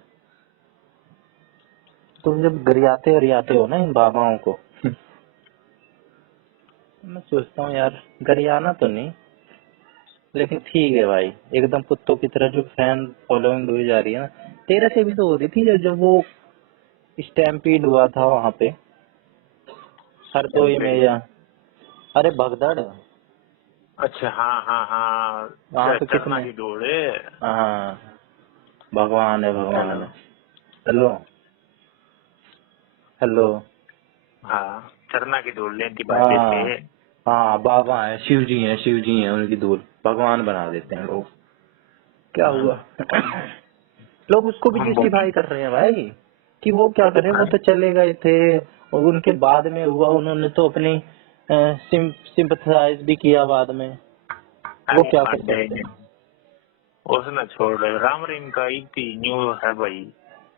तुम जब गरियाते हो ना इन बाबाओं को मैं सोचता हूँ यार गरियाना तो नहीं, लेकिन ठीक है भाई, एकदम कुत्तों की तरह जो फैन फॉलोइंग हुई जा रही है ना। तेरे से भी तो हो रही थी जब वो स्टैम्पीड हुआ था वहां पे, हरदोई में या अरे भगदड़ अच्छा हाँ हाँ हाँ, वहाँ पे चरना कितने की दौड़ है। हाँ भगवान है भगवान है। हेलो हेलो हाँ चरना की दौड़ लेती बाटे थे। हाँ हाँ बाबा है शिव जी हैं उनकी दूर भगवान बना देते हैं लोग। क्या हुआ लोग उसको भी जस्टिफाई कर रहे हैं भाई कि वो क्या करे वो तो चले गए थे और उनके बाद में हुआ उन्होंने तो अपनी सिंपथाइज भी किया बाद में। वो अरे क्या कर पांडे सकते हैं। उसने छोड़ राम रहीम का इतनी न्यू है भाई।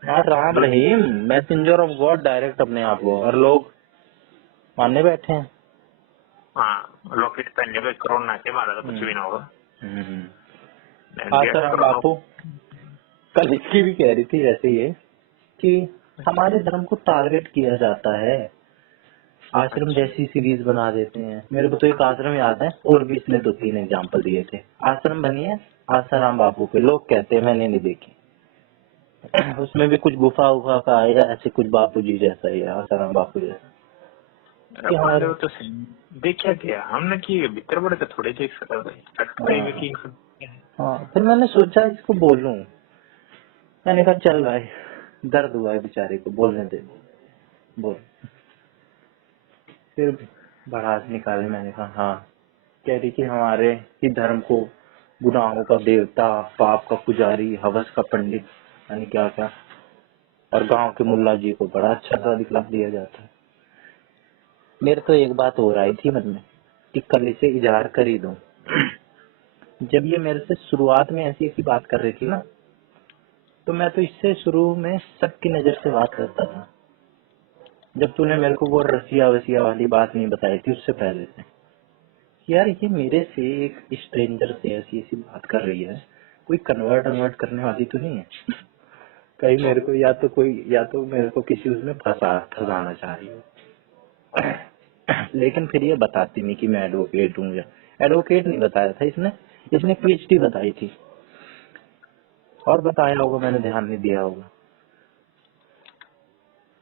हाँ Ram Rahim messenger of God direct अपने आप को और लोग मानने बैठे हैं। हाँ लॉकेट पहनने पे कोरोना के मारा तो कुछ भी ना होगा। आसाराम बापू कल इसकी भी कह रही थी वैसे ये कि हमारे धर्म को टारगेट किया जाता है आश्रम जैसी सीरीज बना देते हैं। मेरे को तो एक आश्रम याद है और भी इसने 2-3 एग्जाम्पल दिए थे। आश्रम बनी है आसाराम बापू के लोग कहते हैं मैंने नहीं देखी उसमें भी कुछ गुफा उफा का है या ऐसे कुछ बापू जी जैसा ही है आसाराम बापू जैसा कि हमारे तो देखा क्या हमने की भीतर बड़े तो थोड़े देख सकता भाई। हाँ फिर मैंने सोचा इसको बोलूं। मैंने कहा चल भाई दर्द हुआ है बेचारे को बोलने दे बोल। फिर भड़ास निकाले मैंने कहा हाँ कह रही कि हमारे ही धर्म को गुनाहों का देवता पाप का पुजारी हवस का पंडित यानी क्या क्या और गांव के मुल्ला जी को बड़ा अच्छा सा दिखला दिया जाता है। मेरे तो एक बात हो रही थी मन में कि कल इसे इजहार कर ही दूं। जब ये मेरे से शुरुआत में ऐसी ऐसी बात कर रही थी ना तो मैं तो इससे शुरू में सबकी नजर से बात करता था। जब तूने मेरे को वो रसिया वसिया वाली बात नहीं बताई थी उससे पहले से यार ये मेरे से एक स्ट्रेंजर से ऐसी ऐसी बात कर रही है कोई कन्वर्ट करने वाली तो नहीं है कहीं मेरे को या तो मेरे को किसी उसमें फंसाना चाह रही है। लेकिन फिर ये बताती नहीं कि मैं एडवोकेट हूँ या एडवोकेट नहीं बताया था इसने इसने पीएचडी बताई थी और बताए लोगों मैंने ध्यान नहीं दिया होगा।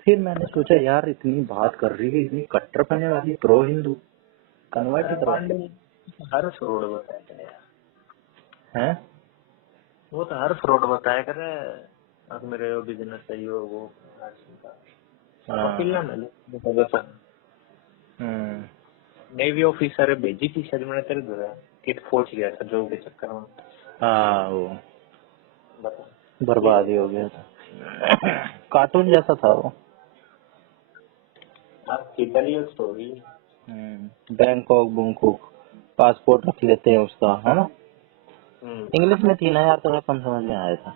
फिर मैंने सोचा यार इतनी बात कर रही है इतनी कट्टरपने वाली प्रो हिंदू कन्वर्ट ही करवा हर फ्रॉड बताया करे है। वो तो हर फ्रॉड बताया करे। अब मेरे वो बिजनेस सही हो वो नेवी ऑफिसर भेजी थी शायद मैंने तेरे द्वारा किट पहुंच गया था जॉब के चक्कर में। हाँ वो बता बर्बाद ही हो गया था कार्टून जैसा था वो। आपकी गली स्टोरी। बैंकॉक बुंकॉक पासपोर्ट रख लेते हैं उसका है ना। इंग्लिश में थी ना यार थोड़ा कम समझ में आया था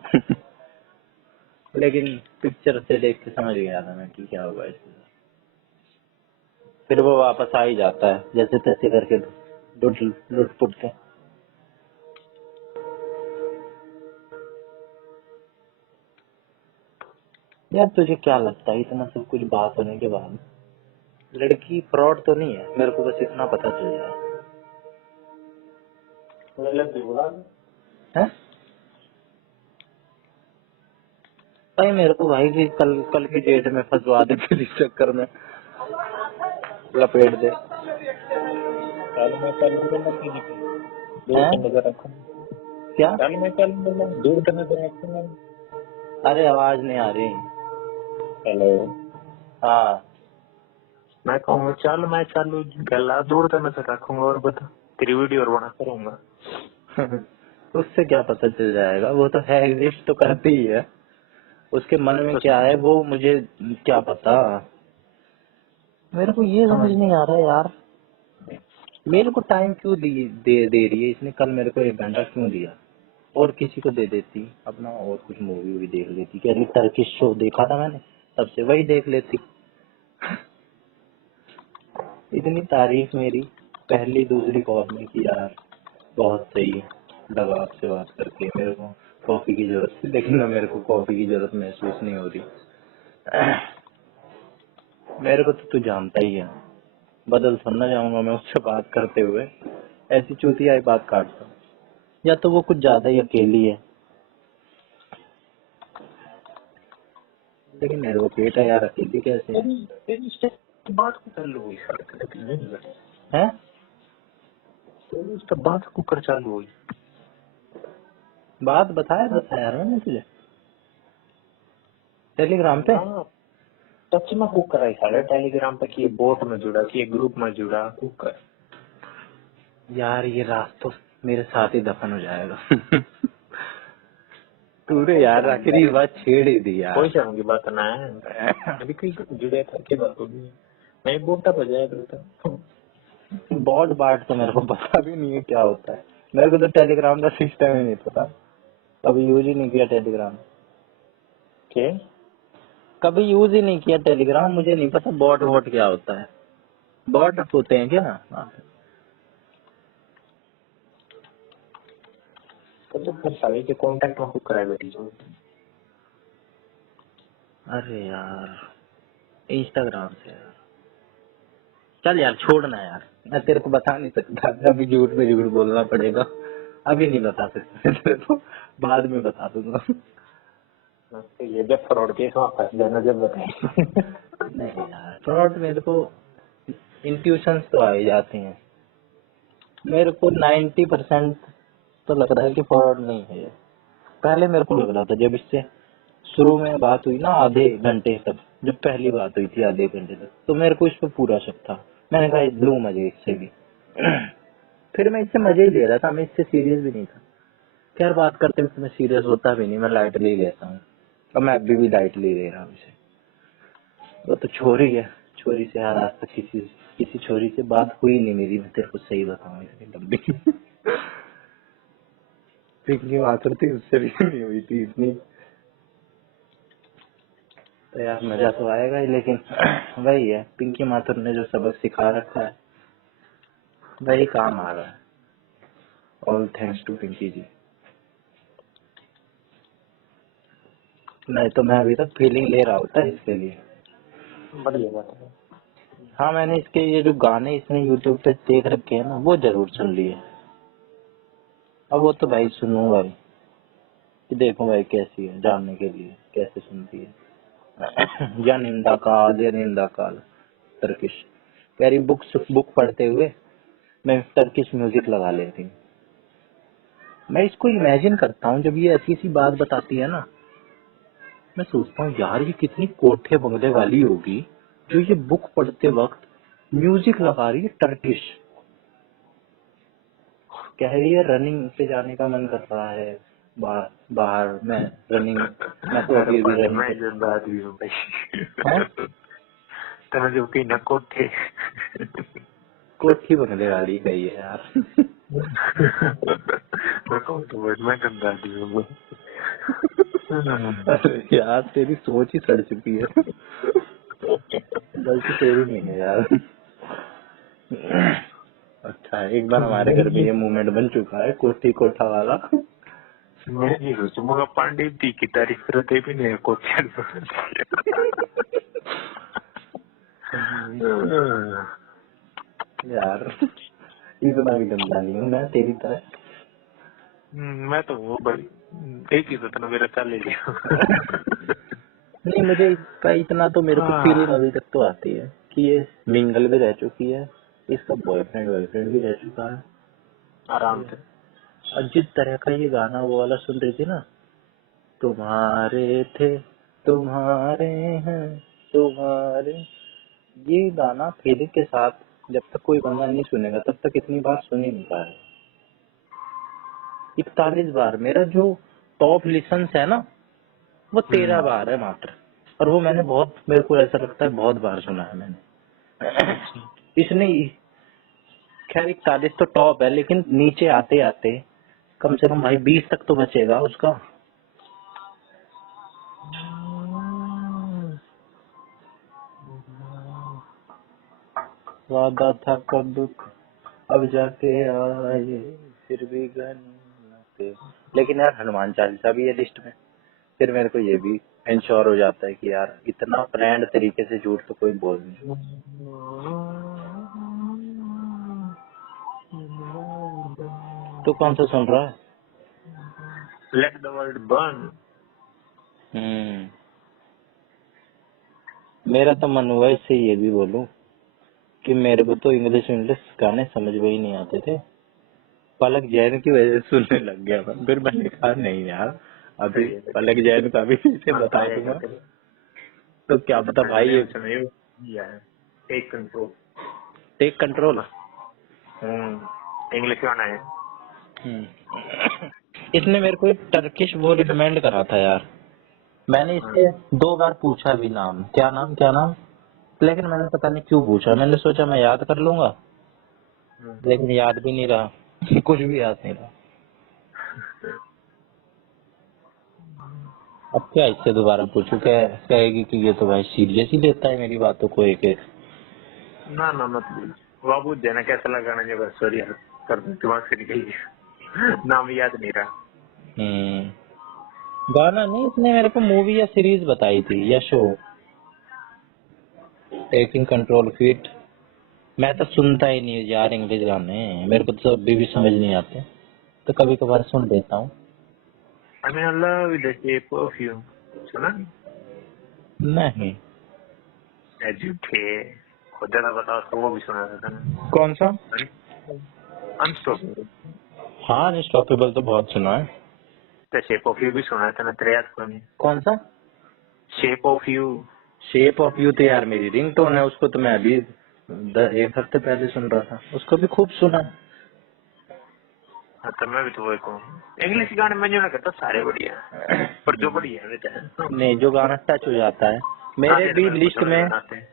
लेकिन पिक्चर से देख के समझ गया था मैं कि क्या होगा इसमें। फिर वो वापस आ ही जाता है जैसे तैसे करके लुट पुट के। यार तुझे क्या लगता है इतना सब कुछ बात होने के बाद लड़की फ्रॉड तो नहीं है मेरे को बस इतना पता चल जाए है भाई मेरे को भाई की कल की डेट में फंसवा दे फिर इस चक्कर में लपेट दे कल मैं कल दूर हैं से नजर रखूंगा। क्या। कल मैं कल दूर से नजर रखूंगा। अरे आवाज नहीं आ रही। हेलो हाँ मैं कहूँगा चल मैं चालू गला दूर से नजर रखूंगा और बता तेरी वीडियो और बना करूंगा। उससे क्या पता चल जाएगा वो तो है एग्जिस्ट तो करती ही है उसके मन में क्या है वो मुझे क्या पता। मेरे को ये समझ नहीं आ रहा यार मेरे को टाइम क्यों दे रही है इसने कल मेरे को 1 घंटा क्यों दिया और किसी को दे देती अपना और कुछ मूवी भी देख लेती क्या टर्किश शो देखा था मैंने तब से वही देख लेती। इतनी तारीफ मेरी पहली दूसरी कॉल में की यार बहुत सही लगा आपसे बात करके मेरे को कॉफी की जरूरत थी लेकिन मेरे को कॉफी की जरूरत महसूस नहीं हो रही। मेरे को तो तू जानता ही है बदल थोड़ा जाऊंगा मैं उससे बात करते हुए ऐसी चूतिया बात काटता हूँ या तो वो कुछ ज्यादा ही अकेली है लेकिन एडवोकेट है यार अकेली कैसे है? तो बात को चालू हुई सर है? तो उसका बात कुकर चालू हुई बात बताया यार मैंने तुझे टेलीग्राम पे। हाँ टच में कुकर आई साढ़े टेलीग्राम पे कि बोट में जुड़ा कि ग्रुप में जुड़ा कुकर यार ये रात तो मेरे साथ ही दफन हो जाएगा। तूने यार आखिर ये बात छेड़ ही दी कोई यार। शर्म की बात ना है अभी कहीं जुड़े था की बात होगी नहीं बोटा बजाया बॉट बाट तो मेरे को पता भी नहीं है क्या होता है। मेरे को तो टेलीग्राम का सिस्टम ही नहीं पता, कभी यूज ही नहीं किया टेलीग्राम। के कभी यूज ही नहीं किया टेलीग्राम, मुझे नहीं पता बॉट वॉट क्या होता है। बॉट होते हैं क्या? हाँ। तो फिर साले के कांटेक्ट में कुकर है बेटी जो अरे यार इंस्टाग्राम से यार। चल यार छोड़ना यार, मैं तेरे को बता नहीं सकता, अभी झूठ पे झूठ बोलना पड़ेगा। अभी नहीं बता सकता तेरे को, बाद में बता दूंगा। ये जब फ्रॉड केस में फंस जाना जब बताए नहीं यार फ्रॉड मेरे को इंट्यूशंस तो आ ही जाती हैं। मेरे को 90% तो लग रहा है कि फ्रॉड नहीं है ये। पहले मेरे को लग रहा था जब इससे शुरू में बात हुई ना आधे घंटे तक, जब पहली बात हुई थी आधे घंटे तक, तो मेरे को इस पे पूरा शक था। मैंने कहा लूं मजे इससे भी। फिर मैं इससे मजे ही ले रहा था, मैं इससे सीरियस भी नहीं था। खैर बात करते वक्त मैं सीरियस होता भी नहीं, मैं लाइटली लेता हूँ। और मैं अभी भी लाइटली ले रहा हूँ इसे। वो तो छोरी है, छोरी से यार आज तक किसी किसी छोरी से बात हुई नहीं मेरी, मैं तेरे को सही बताऊँ इतनी लंबी। पिंकी माथुर थी, उससे भी नहीं हुई थी इतनी। तो यार मजा तो आएगा ही, लेकिन वही है, पिंकी माथुर ने जो सबक सिखा रखा है वही काम आ रहा है। ऑल थैंक्स टू पिंकी जी। नहीं तो मैं अभी तक फीलिंग ले रहा होता है इसके लिए। बढ़िया बात है हाँ मैंने इसके ये जो गाने इसने यूट्यूब पे देख रखे हैं ना, वो जरूर सुन लिए। अब वो तो भाई सुनूंगा ही, कि देखो भाई कैसी है, जानने के लिए कैसे सुनती है। या निंदा काल, या निंदा काल टर्किश। यार बुक पढ़ते हुए मैं टर्किश म्यूजिक लगा लेती हूँ। मैं इसको इमेजिन करता हूँ जब ये ऐसी सी बात बताती है ना, मैं सोचता हूँ यार ये कितनी कोठे बंगले वाली होगी जो ये बुक पढ़ते वक्त म्यूजिक लगा रही है टर्किश। कह रही है रनिंग पे जाने का मन कर रहा है, बाहर मैं रनिंग, मैं तो अभी अभी रनिंग मैं कर। जिंदा आदमी हूँ भाई हाँ तेरा जो कि न कोठे कोठी बंगले वाली गई है यार। मैं कहूँ तो मैं गंदा आदमी हूँ अरे यार तेरी सोच ही सड़ चुकी है, गलती तेरी नहीं है यार। अच्छा एक बार हमारे घर में ये मूवमेंट बन चुका है कोठी कोठा वाला। मैं नहीं सोचूंगा पांडे जी की तारीफ करते भी नहीं कोठे यार इतना भी गंदा नहीं हूँ मैं तेरी तरह। मैं तो वो भाई एक ही तो तना मेरा चल ही गया नहीं मुझे इसका इतना तो मेरे को फीलिंग अभी तक तो आती है कि ये मिंगल भी रह चुकी है, इसका बॉयफ्रेंड भी रह चुका है। आराम से और जिस तरह का ये गाना वो वाला सुन रही थी ना, तुम्हारे थे तुम्हारे हैं तुम्हारे, ये गाना फीलिंग के साथ जब तक कोई बंदा नहीं सुनेगा तब तक इतनी बार सुन ही नहीं पाएगा। 41 बार मेरा जो टॉप लिसन्स है ना, वो 13 बार है मात्र। और वो मैंने बहुत, मेरे को ऐसा लगता है बहुत बार सुना है मैंने। इसने खैर 41 तो टॉप है, लेकिन नीचे आते आते कम से कम भाई 20 तक तो बचेगा उसका। वादा था कब अब जाके आए फिर भी गन। लेकिन यार हनुमान चालीसा भी है लिस्ट में, फिर मेरे को ये भी इंश्योर हो जाता है कि यार इतना ब्रांड तरीके से झूठ तो कोई बोल नहीं। तो कौन सा सुन रहा है? लेट द वर्ल्ड बर्न मेरा तो मन हुआ इससे ये भी बोलूं कि मेरे को तो इंग्लिश गाने समझ में ही नहीं आते थे। पलक जैन की वजह से सुनने लग गया मैं। फिर मैंने कहा नहीं यार, अभी सही है पलक जैन का भी इसे हाँ, बता आएगा दूंगा। फिर। तो क्या पता भाई मैंने ये सुना ये किया है, take control. Take control. English गाना है। इसने मेरे को एक टर्किश वो रिकमेंड करा था यार। मैंने हाँ, इससे 2 बार पूछा भी नाम, क्या नाम क्या नाम, लेकिन मैंने पता नहीं क्यों पूछा। मैंने सोचा मैं याद कर लूंगा, हाँ। लेकिन याद भी नहीं रहा। कुछ भी याद नहीं रहा। अब क्या इससे दोबारा पूछूं, क्या कहेगी कि ये तो भाई सीरियस ही लेता है मेरी बातों को एक एक। ना ना मत पूछ, वो पूछ देना कैसा लगा गाना, जब सॉरी यार कर दो, दिमाग से निकल गया। नाम याद नहीं रहा। गाना नहीं, इसने मेरे को मूवी या सीरीज बताई थी या शो, टेकिंग कंट्रोल फिट। मैं तो सुनता ही नहीं यार इंग्लिश गाने, मेरे को तो अभी भी समझ नहीं आते, तो कभी कभार सुन लेता हूँ। I mean I love the shape of you, सुना? नहीं। एज यू थे, खुद ज्यादा बताओ तो वो भी सुना था ना। कौन सा? अनस्टॉपेबल। हाँ अनस्टॉपेबल तो बहुत सुना है। द शेप ऑफ यू भी सुना था ना, तेरे याद को नहीं? कौन सा? Shape of you. Shape of you तो यार मेरी रिंगटोन है, उसको तो मैं अभी 1 हफ्ते पहले सुन रहा था, उसको भी खूब सुना। हाँ तो मैं भी तो वही कहूँ, इंग्लिश गाने में जो ना कहता सारे बढ़िया हैं, पर जो बढ़िया है वो तो नहीं, जो गाना टच हो जाता है मेरे आधे भी मेरे को लिस्ट समझ में। में आते हैं।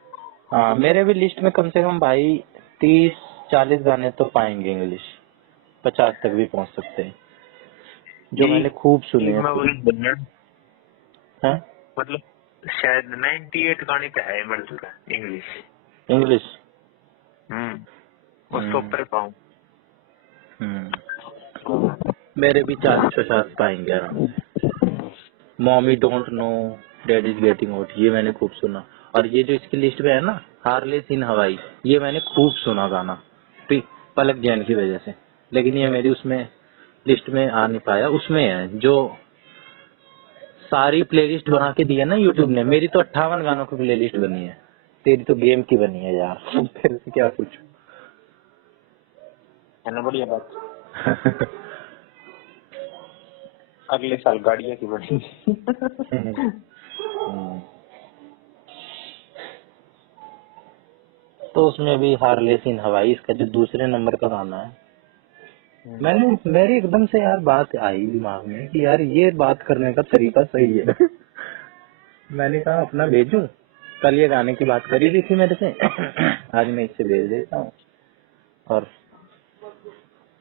हाँ मेरे भी लिस्ट में कम से कम भाई 30-40 गाने तो पाएंगे इंग्लिश, 50 तक भी पहुंच सकते हैं जो मैंने एक खूब सुने एक हैं मैं खूब। वही बनना, हाँ मतलब शायद 98 गाने पे है मिल चुका है इंग्लिश। इंग्लिश। उसके हम्म, ऊपर पाऊँ। मेरे भी 40-50 पाएंगे आराम। Mommy don't know, dad is getting out, ये मैंने खूब सुना। और ये जो इसकी लिस्ट में है ना, हार्लेस इन हवाई, ये मैंने खूब सुना गाना, पलक जैन की वजह से। लेकिन ये मेरी उसमें लिस्ट में आ नहीं पाया। उसमें है जो सारी प्लेलिस्ट बना के दी है ना यूट्यूब ने, मेरी तो 58 गानों की प्लेलिस्ट बनी है। तेरी तो गेम की बनी है यार। फिर से क्या पूछूं। है ना बढ़िया बात। अगले साल गाड़ियाँ की बढ़ेंगी। हम्म, तो उसमें भी हार्लेस इन हवाई, इसका जो दूसरे नंबर का गाना है, मेरी एकदम से यार बात आई दिमाग में कि यार ये बात करने का तरीका सही है। मैंने कहा अपना भेजूं, कल ये गाने की बात करी भी थी मेरे से। आज मैं इससे भेज देता हूँ, और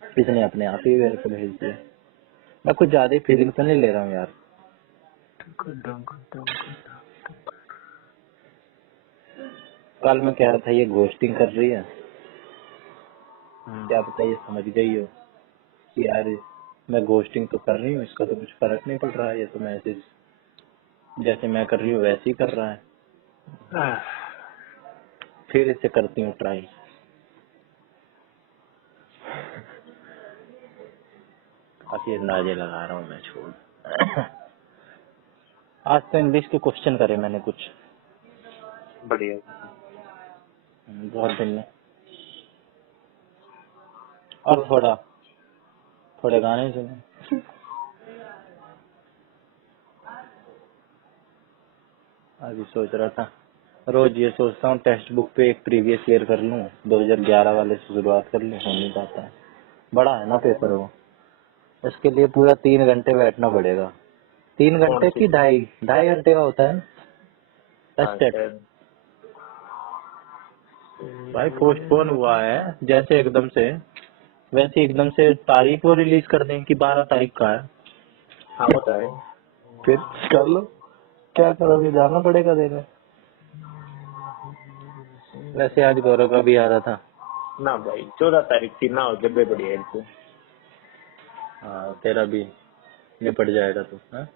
इसने अपने आप ही मेरे को भेज दिया। मैं कुछ ज्यादा ही फीलिंग तो नहीं ले रहा हूँ यार। कल मैं कह रहा था ये घोस्टिंग कर रही है, क्या पता ये समझ गई हो कि यार मैं घोस्टिंग तो कर रही हूँ, इसका तो कुछ फर्क नहीं पड़ रहा है, ये तो मैसेज जैसे मैं कर रही हूँ वैसे ही कर रहा है। फिर इसे करती हूँ ट्राई। काफी अंदाजे लगा रहा हूँ मैं, छोड़। आज तो इंग्लिश के क्वेश्चन करे मैंने कुछ, बढ़िया। बहुत दिन में। और थोड़ा थोड़े गाने सुने। अभी सोच रहा था, रोज ये सोचता हूँ टेक्स्ट बुक पे एक प्रीवियस ईयर कर लूँ, 2011 वाले से शुरुआत कर लूँ, हो नहीं पाता है, बड़ा है ना पेपर वो। इसके लिए पूरा 3 घंटे बैठना पड़ेगा। 3 घंटे कौन सी? की 2.5 घंटे का होता है हाँ टेस्ट। शायद। भाई पोस्टपोन हुआ है जैसे एकदम से, वैसे एकदम से तारीख वो रिलीज कर दें कि 12 तारीख का है। हाँ होता है। फिर कर लो, क्या करोगे, जाना पड़ेगा देने। वैसे आज गौरव का भी आ रहा था। ना भाई 14 तारीख थी ना, हो जब बढ़िया इनको। हाँ तेरा भी निपट जाएगा तो। हाँ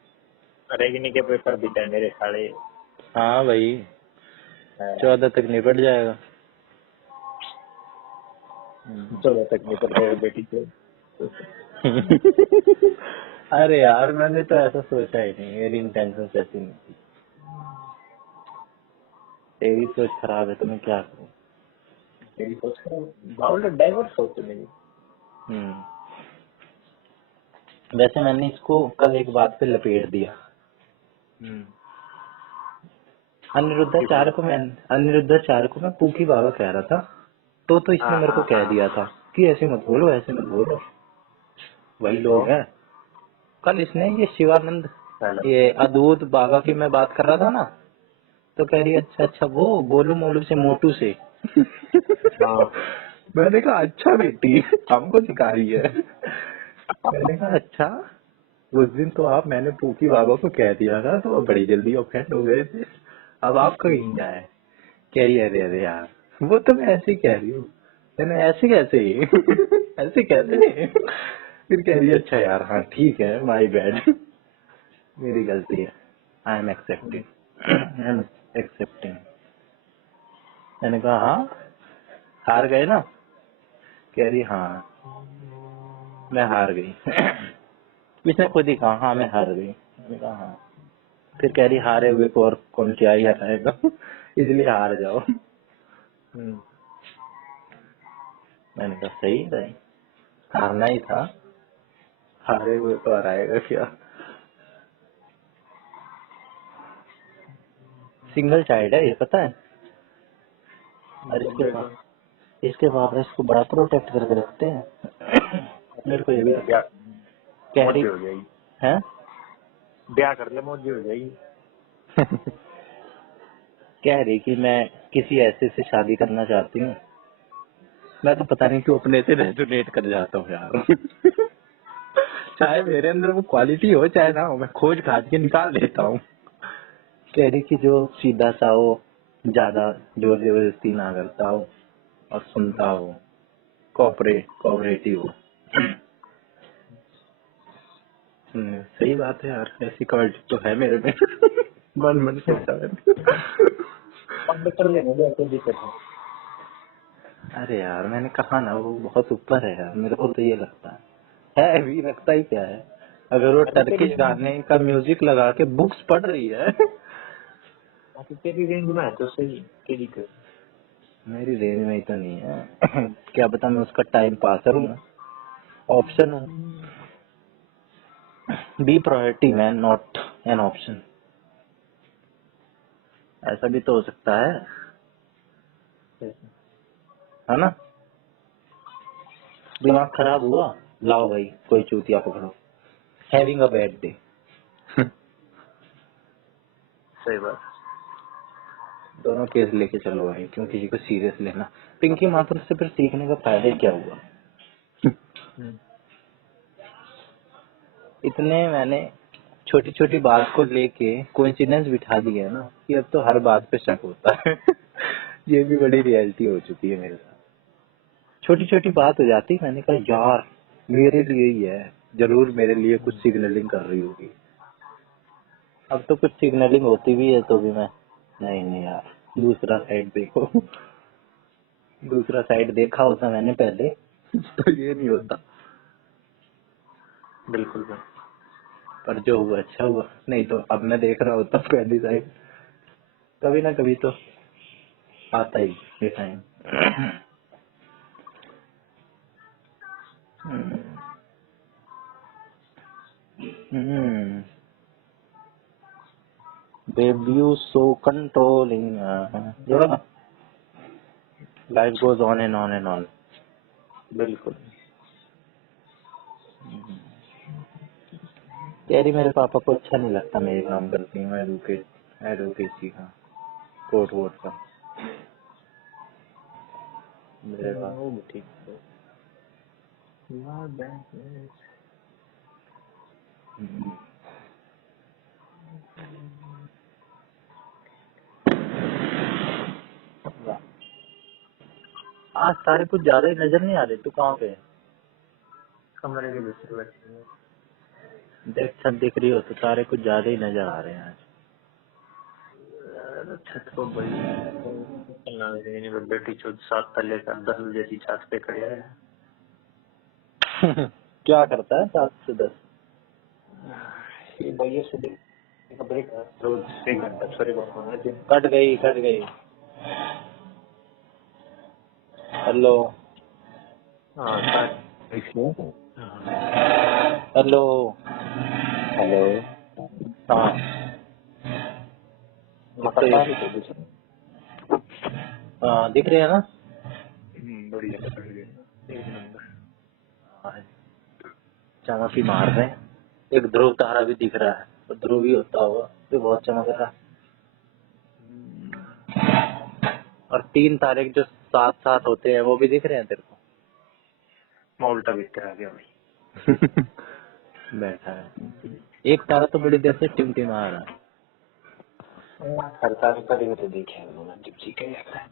रेगिनी के पेपर भी था मेरे साढ़े। हाँ भाई 14 तक निपट जाएगा। 14 तक निकल जाएगा बेटी से। अरे यार मैंने तो ऐसा सोचा ही नहीं, मेरी इंटेंशन ऐसी नहीं थी। तेरी सोच खराब है तो मैं क्या करूँ। मेरी सोच बहुत डाइवर्स सोच है मेरी। वैसे मैंने इसको कल एक बात पे लपेट दिया। अनिरुद्धाचार्य को मैं पूकी बाबा कह रहा था, तो इसने मेरे को कह दिया था कि ऐसे मत बोलो, ऐसे मत बोलो, वही लोग हैं। कल इसने ये शिवानंद, ये अद्भुत बाबा की मैं बात कर रहा था ना, तो कह रही अच्छा अच्छा वो गोलू मोलू से मोटू से। मैंने कहा अच्छा बेटी हमको सिखा रही है। मैंने कहा अच्छा, उस दिन तो मैंने पूकी बाबा को कह दिया था तो वो बड़ी जल्दी ऑफेंड हो गए थे, अब आपका कहीं क्या है। कह रही अरे अरे यार वो तो मैं ऐसे ही कह रही हूँ। मैंने ऐसे कैसे ऐसे कैसे। फिर कह रही अच्छा यार हाँ ठीक है, माय बैड, मेरी गलती है, आई एम एक्सेप्टिंग। मैंने कहा हाँ हार गए ना। कह रही हाँ मैं हार गई। इसने खुद ही कहा हाँ मैं हार गई। मैंने कहा हाँ। फिर कह रही हारे हुए को और कौन क्या ही हराएगा, इसलिए हार जाओ। मैंने कहा सही है, हारना ही था, हारे हुए को हराएगा क्या। सिंगल चाइल्ड है ये पता है, और इसके पापा इसको बड़ा प्रोटेक्ट करके रखते हैं। मेरे को ये भी कह रही हो जाएगी, है ब्याह कर ले मौजी हो जाएगी। कह रही कि मैं किसी ऐसे से शादी करना चाहती हूँ। मैं तो पता नहीं क्यों अपने से रेजोनेट कर जाता हूँ यार। चाहे मेरे अंदर वो क्वालिटी हो चाहे ना हो, मैं खोज खाज के निकाल लेता हूँ। कह रही कि जो सीधा सा हो, ज्यादा जोर जबरदस्ती ना करता हो और सुनता हो, कोऑपरेटिव हो। सही बात है यार, ऐसी क्वालिटी तो है मेरे में। मन मन के कर लेंगे कोई दिक्कत है। अरे यार मैंने कहा ना वो बहुत ऊपर है यार, मेरे को तो ये लगता है भी लगता ही क्या है। अगर वो टर्किश गाने का म्यूजिक लगा के बुक्स पढ़ रही है। तेरी रेंज में है तो सही, क्या दिक्कत। मेरी रेंज में ही तो नहीं है। क्या पता मैं उसका टाइम पासर हूँ, ऑप्शन हूँ। Be priority man, not an option. ऐसा भी तो हो सकता है ना। दिमाग खराब हुआ, लाओ भाई कोई चूतिया पकड़ो, हैविंग अ बैड डे। सही बात। दोनों केस लेके चलो भाई, क्यों किसी को सीरियस लेना। पिंकी माथुर से फिर सीखने का फायदा क्या हुआ। इतने मैंने छोटी छोटी बात को लेके कोइंसिडेंस बिठा दिया है ना कि अब तो हर बात पे शक होता है। ये भी बड़ी रियलिटी हो चुकी है मेरे साथ। छोटी छोटी बात हो जाती, मैंने कहा यार मेरे लिए ही है, जरूर मेरे लिए कुछ सिग्नलिंग कर रही होगी। अब तो कुछ सिग्नलिंग होती भी है तो भी मैं नहीं नहीं यार दूसरा साइड देखो। दूसरा साइड देखा होता मैंने पहले तो ये नहीं होता। बिल्कुल। पर जो हुआ अच्छा हुआ, नहीं तो अब मैं देख रहा होता पहली साइड। कभी ना कभी तो आता ही ये time. Debut so controlling, yeah. Life goes on and on and on. बिल्कुल। यारी मेरे पापा को अच्छा नहीं लगता मेरे काम करती हूँ एडवोकेसी का, कोर्ट वोट का। मेरे पास वो भी ठीक है। आज सारे कुछ ज्यादा ही नजर नहीं आ रहे, तू कहाँ पे है? कमरे के दूसरे बैठे हैं। देख छत दिख रही हो तो सारे कुछ ज्यादा ही नजर आ रहे हैं आज। छत को बड़ी बेटी 7 तले का 10 बजे की छत पे खड़े है। क्या करता है 7 से 10? ये भैया से ब्रेक रोज 1 घंटा सॉरी कट गई। हेलो हाँ इसमें हेलो। हेलो। हाँ मतलब तो ये तो कुछ दिख रहे हैं ना। बढ़िया बढ़िया एक नंबर। हाँ, चमक ही मार रहे हैं। एक ध्रुव तारा भी दिख रहा है, तो ध्रुव ही होता होगा, तो बहुत चमक रहा है। और 3 तारे जो साथ साथ होते हैं वो भी दिख रहे हैं तेरे मैं उल्टा बिस्तर आ गया भाई। को। बैठा है एक तारा तो बड़ी देर से टिमटिमा रहा है। सरकारी करेंगे तो देखे उन्होंने डिप्टी का यार।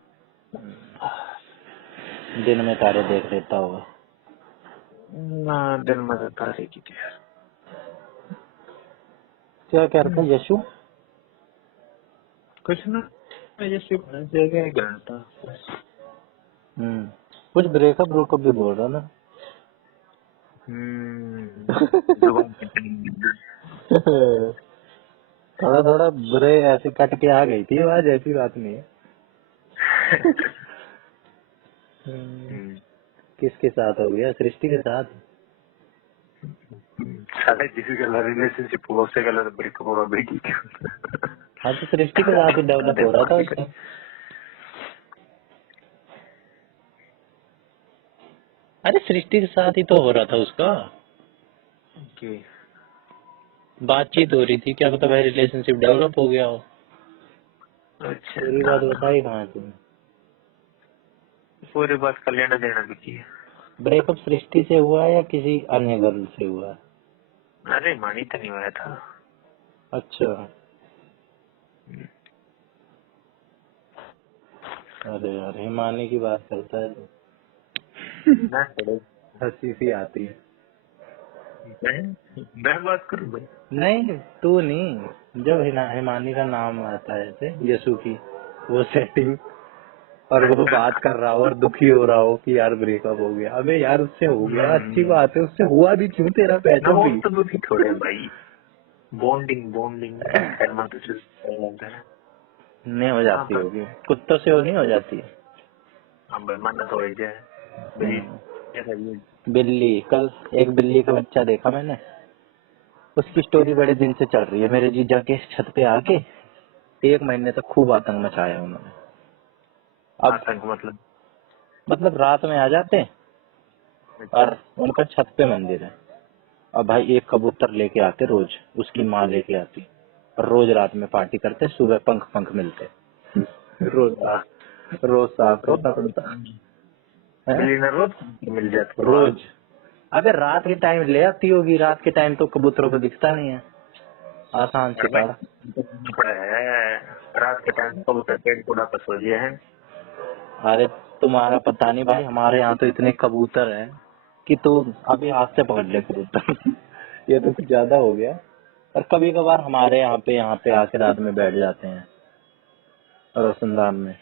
दिन में तारे देख लेता होगा। ना दिन में तो तारे की थी यार। क्या कह रहा था यशु? कुछ ना मैं जैसे जगह गया था। कुछ ब्रेकअप ब्रेकअप भी बोल रहा ना। दुकान पे करेंगे। थोड़ा थोड़ा बुरे ऐसे कट के आ गई थी आवाज, ऐसी बात नहीं है। किसके साथ हो गया? सृष्टि के साथ? साले जिसके कलर रिलेशनशिप हुआ उससे कलर ब्रेकअप होगा बेटी। हाँ तो सृष्टि के साथ ही डेवलप हो रहा था उसका। अरे सृष्टि के साथ ही तो हो रहा था उसका। बातचीत हो रही थी, क्या पता भाई रिलेशनशिप डेवलप हो गया हो। अच्छा पूरी ना बात बताई कहाँ है तुमने? पूरी बात का लेना देना भी किया। ब्रेकअप सृष्टि से हुआ है या किसी अन्य गर्ल से हुआ है? अरे मानी तो नहीं हुआ था। अच्छा। अरे यार हिमानी की बात करता है तो ना हंसी सी आती है। मैं बात करूँ भाई। नहीं तू नहीं, जब हिमानी का नाम आता है जैसे यशु की वो सेटिंग, और वो बात कर रहा हो और दुखी हो रहा हो कि यार ब्रेकअप हो गया। अबे यार उससे हो गया अच्छी बात है, उससे हुआ भी क्यों तेरा ना पैचअप वो भी। तो भी थोड़े भाई बॉन्डिंग बॉन्डिंग करना तो लगता है। नहीं हो हाँ जाती पर होगी, कुत्तों से वो नहीं हो जाती है। हम भाई मानना तो हो ही जाए भाई। ऐसा ये बिल्ली, कल एक बिल्ली का बच्चा देखा मैंने, उसकी स्टोरी बड़े दिन से चल रही है। मेरे जीजा के छत पे आके 1 महीने तक खूब आतंक मचाया उन्होंने। अब आतंक मतलब रात में आ जाते अच्छा और उनका छत पे मंदिर है, और भाई एक कबूतर लेके आते रोज, उसकी माँ लेके आती, और रोज रात में पार्टी करते, सुबह पंख पंख मिलते। रोज रोज साफ तो करना पड़ता है। बिल्ली ना रोज मिल जाता तो रोज। अबे रात के टाइम ले आती होगी, रात के टाइम तो कबूतरों को दिखता नहीं है, आसान शिकार। रात के टाइम कबूतर पेड़ पूरा पर सो गया है। अरे तुम्हारा पता नहीं भाई, हमारे यहाँ तो इतने कबूतर हैं कि तू अभी हाथ से पकड़ ले कबूतर। ये तो कुछ ज्यादा हो गया। और कभी कभार हमारे यहाँ पे आके रात में बैठ जाते हैं रोशनदान में।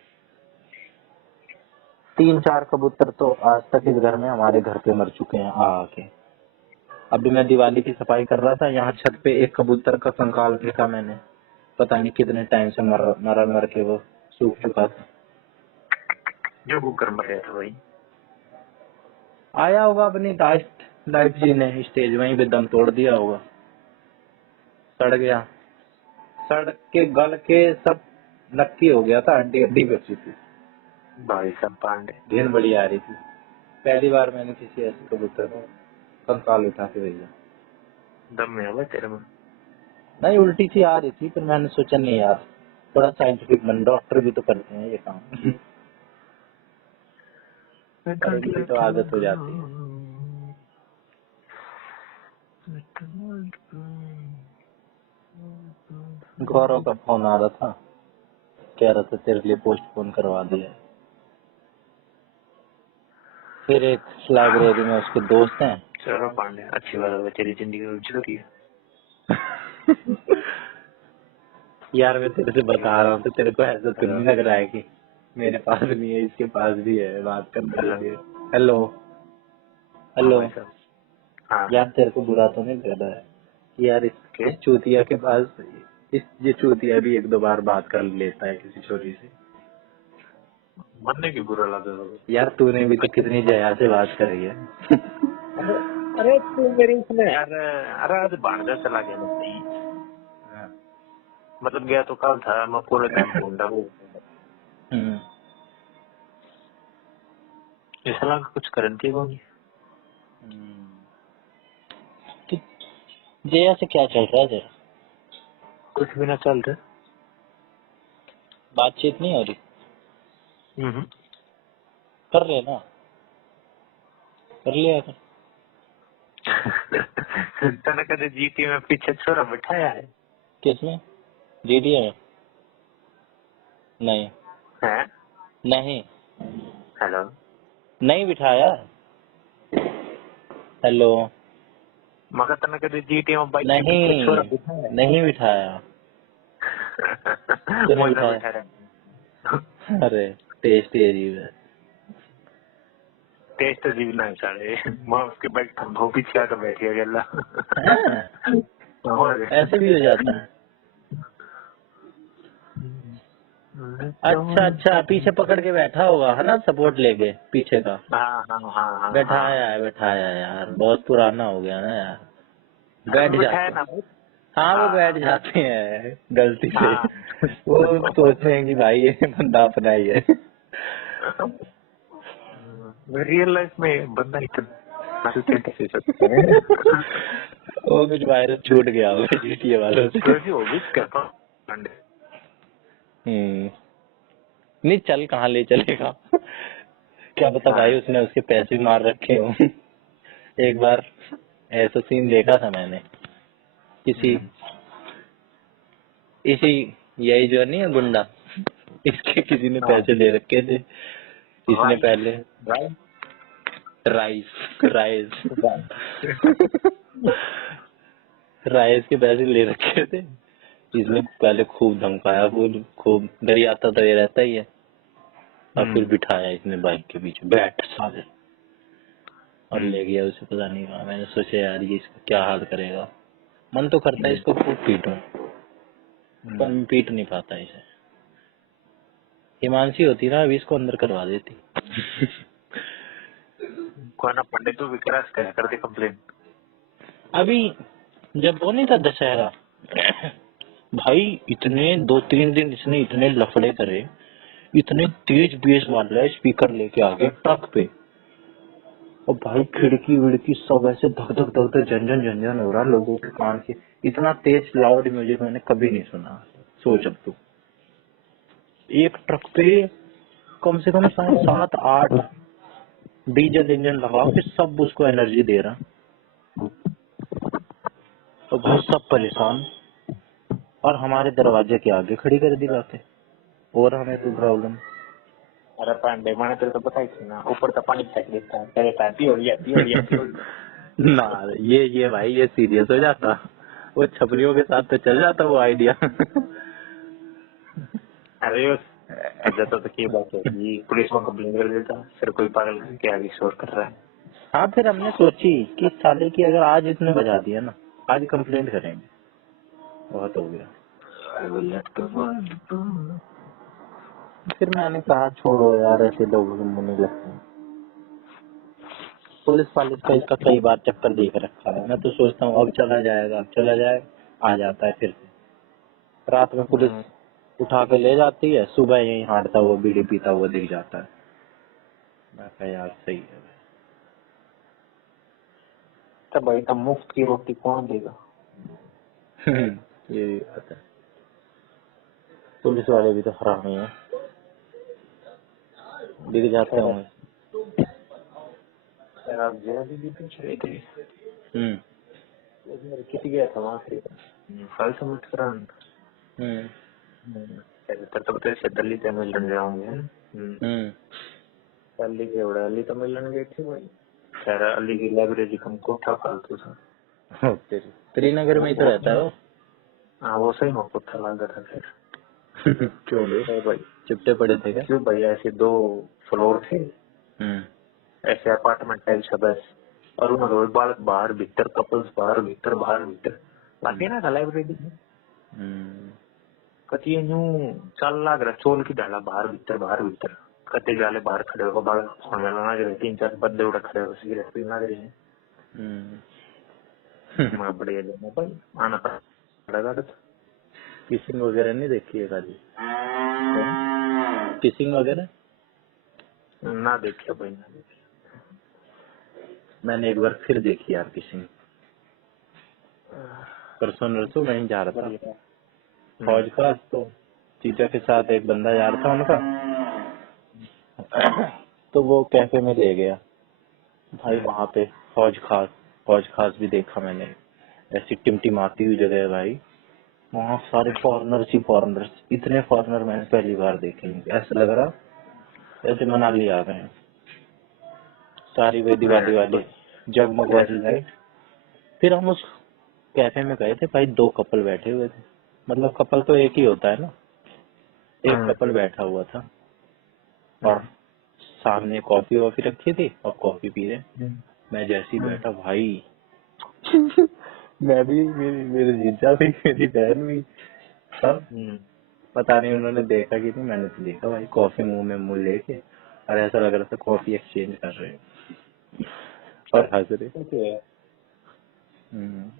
3-4 कबूतर तो आज तक इस घर में, हमारे घर पे मर चुके हैं आके। अभी मैं दिवाली की सफाई कर रहा था, यहाँ छत पे एक कबूतर का कंकाल देखा मैंने, पता नहीं कितने टाइम से मर के वो सूख चुका था। जो कुकर मर था भाई। आया होगा अपनी लाइफ लाइफ जीने, स्टेज वहीं पे दम तोड़ दिया होगा, सड़ गया, सड़ के गल के सब नक्की हो गया था, हड्डी हड्डी बची थी। भाई सब पांडे घिन बड़ी आ रही थी। पहली बार मैंने किसी ऐसे कबूतर को कंकाल उठा के भेजा। दम में हुआ तेरे में। नहीं उल्टी सी आ रही थी, फिर मैंने सोचा नहीं यार, थोड़ा साइंटिफिक बन, डॉक्टर भी तो करते हैं ये काम। पर उनकी तो आदत हो जाती है। गौरव का फोन आ रहा था, कह रहा था तेरे लिए पोस्टपोन करवा दिया है। फिर एक लाइब्रेरी में उसके दोस्त हैं। चलो पांडे अच्छी बात है, तेरी जिंदगी में जरूरी है। यार मैं तेरे से बता रहा हूँ तो तेरे को ऐसा तो नहीं लग रहा है कि मेरे पास नहीं है, इसके पास भी है बात करने के लिए। हेलो हाँ हेलो। भाई साहब। हाँ यार तेरे को बुरा तो नहीं लग रहा है कि यार के इस चूतिया के पास, ये चूतिया भी 1-2 बार बात कर लेता है किसी छोरी से। मरने की बुरा लगा। यार तूने भी तो कितनी जया से बात करी है। अरे अरे तू मेरी इसमें यार, अरे आज बांधा चला गया नहीं, मतलब गया तो कल था, मैं पूरे टाइम ढूंढा वो। इसला कुछ करंती होगी। तो जया से क्या चल रहा है तेरा? कुछ भी ना चल रहा। बातचीत नहीं हो रही? कर रहे ना, कर लिया कर। तने कदे जीटी में पीछे छोरा बिठाया है? किसमें? जीडीए में? नहीं हैं? नहीं हेलो, नहीं बिठाया। हेलो, मगर तने कदे जीटी में बाइक के नहीं पीछे छोरा बिठाया? नहीं बिठाया। तूने मुझे बिठाया? बिठाया। अरे टेस्ट ही अजीब है। टेस्ट अजीब ना साले, मैं उसके बाइक धो पीछे आकर बैठ गया गला। हैं? ऐसे भी हो जाता है? अच्छा अच्छा, पीछे पकड़ के बैठा होगा है ना, सपोर्ट लेके पीछे का। हाँ हाँ हाँ हाँ, बैठाया यार, बहुत पुराना हो गया ना यार, बैठ बिठाया जाते ना। हैं। हाँ वो बैठ जाते हैं गलती से। हाँ। वो सोचते हैं कि भाई ये बंदा अपना ही है। रियल लाइफ में बंदा इतना कैसे सकता है? वो कुछ वायरस छूट गया होगा जीटीए वालों से। कैसे हो भी करता। नहीं चल कहाँ ले चलेगा। क्या पता भाई उसने उसके पैसे भी मार रखे हो। एक बार ऐसा सीन देखा था मैंने, किसी इसी यही जो नहीं है गुंडा, इसके किसी ने पैसे ले रखे थे। इसने पहले राइस राइस के पैसे ले रखे थे। इसने पहले खूब धमकाया, खूब डरियाता तो ये रहता ही है। और फिर बिठाया इसने बाइक के पीछे, बैठ साले, और ले गया उसे पता नहीं कहा। मैंने सोचा यार ये इसका क्या हाल करेगा। मन तो करता है इसको खूब पीटूं, पर मैं पीट नहीं पाता इसे। हिमांशी होती ना अभी इसको अंदर करवा देती। कोई ना पंडित तो विक्रास क्या करते कंप्लेन। अभी जब वो नहीं था दशहरा, भाई इतने 2-3 दिन इसने इतने लफड़े करे, इतने तेज बेस वाला स्पीकर लेके आ गए ट्रक पे, और भाई खिड़की विड़की सब ऐसे धक धक धक धक झंझन हो रहा लोगों के कान से। इतना तेज लाउड म्यूजिक मैंने कभी नहीं सुना। सोच अब तू, एक ट्रक पे कम से कम 7-8 डीजल इंजन लगा के सब उसको एनर्जी दे रहा, तो भाई सब परेशान, और हमारे दरवाजे के आगे खड़ी कर दी बातें, और हमें कोई प्रॉब्लम। अरे पांडे मैंने तेरे को पता ही थी ना, ऊपर का पानी फेंक देता है, तेरे पाती हो गया। ना ये भाई ये सीरियस हो जाता, वो छपरियों के साथ तो चल जाता वो आइडिया। अरे ऐसा तो की बात है, ये पुलिस में कंप्लेन कर देता, फिर कोई पागल के आगे शोर कर रहा है। हाँ फिर हमने सोची कि साले की अगर आज इसने बजा दिया ना, आज कंप्लेंट करेंगे, बहुत हो गया। फिर मैंने कहा छोड़ो यार, ऐसे लोगों को मुंह नहीं लगते। पुलिस का इसका कई बार चक्कर देख रखा है। मैं तो सोचता हूँ अब चला जाएगा, आ जाता है फिर से। रात में पुलिस उठा के ले जाती है, सुबह यहीं हारता हुआ बीड़ी पीता हुआ दिख जाता है। मैं कहा यार सही है। तो भाई तो मुफ्त की रोटी कौन देगा? ये भी बात है, पुलिस वाले भी तो हरामी है, दिख जाते होंगे। आप जरा भी चले थे, किसी गया था वहाँ से फल सबमिट कराने। तो से दिल्ली से मिलन जाऊंगे। दिल्ली के बड़ा अली तो मिलन गए थे भाई, खैर अली की लाइब्रेरी कम कोठा फालतू था। श्रीनगर में ही तो रहता है वो। हाँ वो सही में कोठा लगा था फिर। क्यों भाई चिपटे पड़े थे क्या? क्यों भाई, ऐसे 2 फ्लोर थे, ऐसे अपार्टमेंट टाइप सा बस, और उन्होंने बालक बाहर भीतर, कपल्स बाहर भीतर बाकी ना था लाइब्रेरी में। कती यूं चल लाग रहा, चोल की डाला बाहर भीतर। कते जाले बाहर खड़े होकर बाहर सोने लगा के 3-4 बंदे उड़ा खड़े होकर सिगरेट पीना लग रहे हैं। मैं बढ़िया लेना भाई आना पड़ेगा। तो किसिंग वगैरह नहीं देखी है कभी? किसिंग वगैरह ना देखिए भाई, ना देखिए। मैंने एक बार फिर देखी यार किसिंग। परसों नरसों मैं ही जा रहा था फौज का, तो चीचा के साथ एक बंदा जा रहा था उनका, तो वो कैफे में ले गया भाई। वहाँ पे फौज खास भी देखा मैंने। ऐसी टिमटिमाती हुई जगह है भाई, वहाँ सारे फॉरेनर्स ही फॉरेनर्स। इतने फॉरेनर मैंने पहली बार देखे। ऐसा लग रहा जैसे मनाली आ गए हैं। सारी वे दिवाली वाली जगमग वाली लाइट। फिर हम उस कैफे में गए थे भाई, 2 कपल बैठे हुए थे। मतलब कपल तो एक ही होता है ना, एक कपल बैठा हुआ था और सामने कॉफी वॉफी रखी थी और कॉफी पी रहे। मैं जैसे ही बैठा भाई मैं भी, मेरे जीजा भी, मेरी बहन भी, सब। पता नहीं उन्होंने देखा कि नहीं, मैंने तो देखा भाई, कॉफी मुंह में मुंह लेके, और ऐसा लग रहा था कॉफी एक्सचेंज कर रहे हैं और हंस रहे।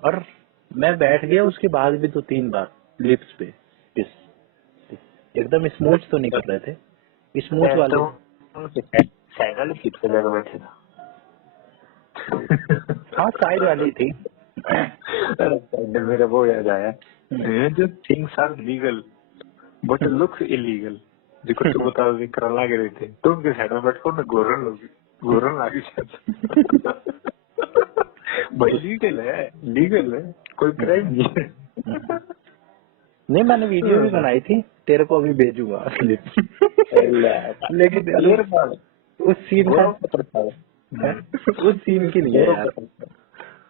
और मैं बैठ गया, उसके बाद भी 2-3 बार लिप्स पे किस, एकदम स्मूथ तो नहीं कर रहे थे, स्मूथ वाले। साइकिल सीट पे लगा बैठे था। हाँ साइड वाली थी। मेरा वो याद आया, जो things are legal but looks illegal, जिसको तू बता कर लगे रहे थे, तो उनके साइड में बैठो ना गोरन लागी शायद। भाई लीगल है, कोई क्राइम नहीं है। नहीं, मैंने वीडियो भी बनाई थी, तेरे को अभी भेजूंगा क्लिप। लेकिन उस सीन का उस सीन की नहीं है यार,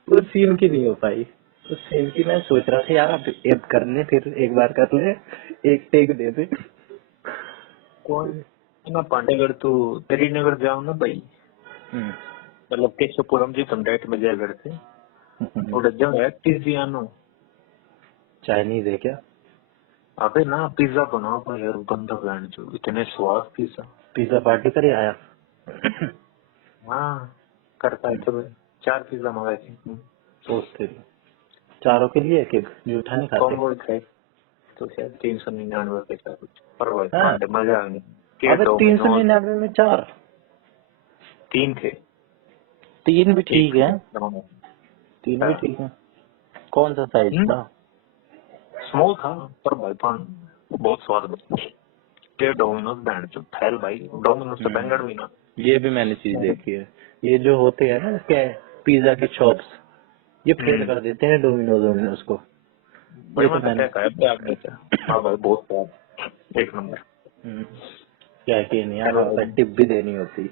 उस सीन की नहीं हो पाई। उस सीन की मैं सोच रहा था यार, अब एक कर ले, फिर एक बार कर ले, एक टेक दे दे। कौन ना पांडेगढ़ तो तेरी नगर जाओ ना भाई, मतलब केशवपुरम जी तुम डायरेक्ट में जाया करते और जब है पिज्जियानो चाइनीज है क्या? अबे ना पिज्जा बनाओ भाई यार, बंदा ब्रांड जो इतने स्वाद पिज्जा पार्टी करे आया। हाँ करता है। तो 4 पिज्जा मंगाए थे। सोचते थे चारों के लिए एक एक, जूठा नहीं खाते। कॉम्बो खाए तो शायद 399 का कुछ, पर भाई हाँ। मजा आ गया। अबे 399 में 4, 3 थे। 3 भी ठीक है, 3 भी ठीक है। कौन सा साइज था? स्मॉल था पर भाई पान बहुत स्वाद के डोमिनोज ब्रांड जो फैल भाई, डोमिनोज से बैंगड़ भी ना। ये भी मैंने चीज देखी है, ये जो होते हैं ना क्या पिज्जा के शॉप्स, ये फेल कर देते हैं डोमिनोज को। भाई मैंने हाँ भाई बहुत स्वाद, एक नंबर। क्या कि नहीं यार, टिप भी देनी होती।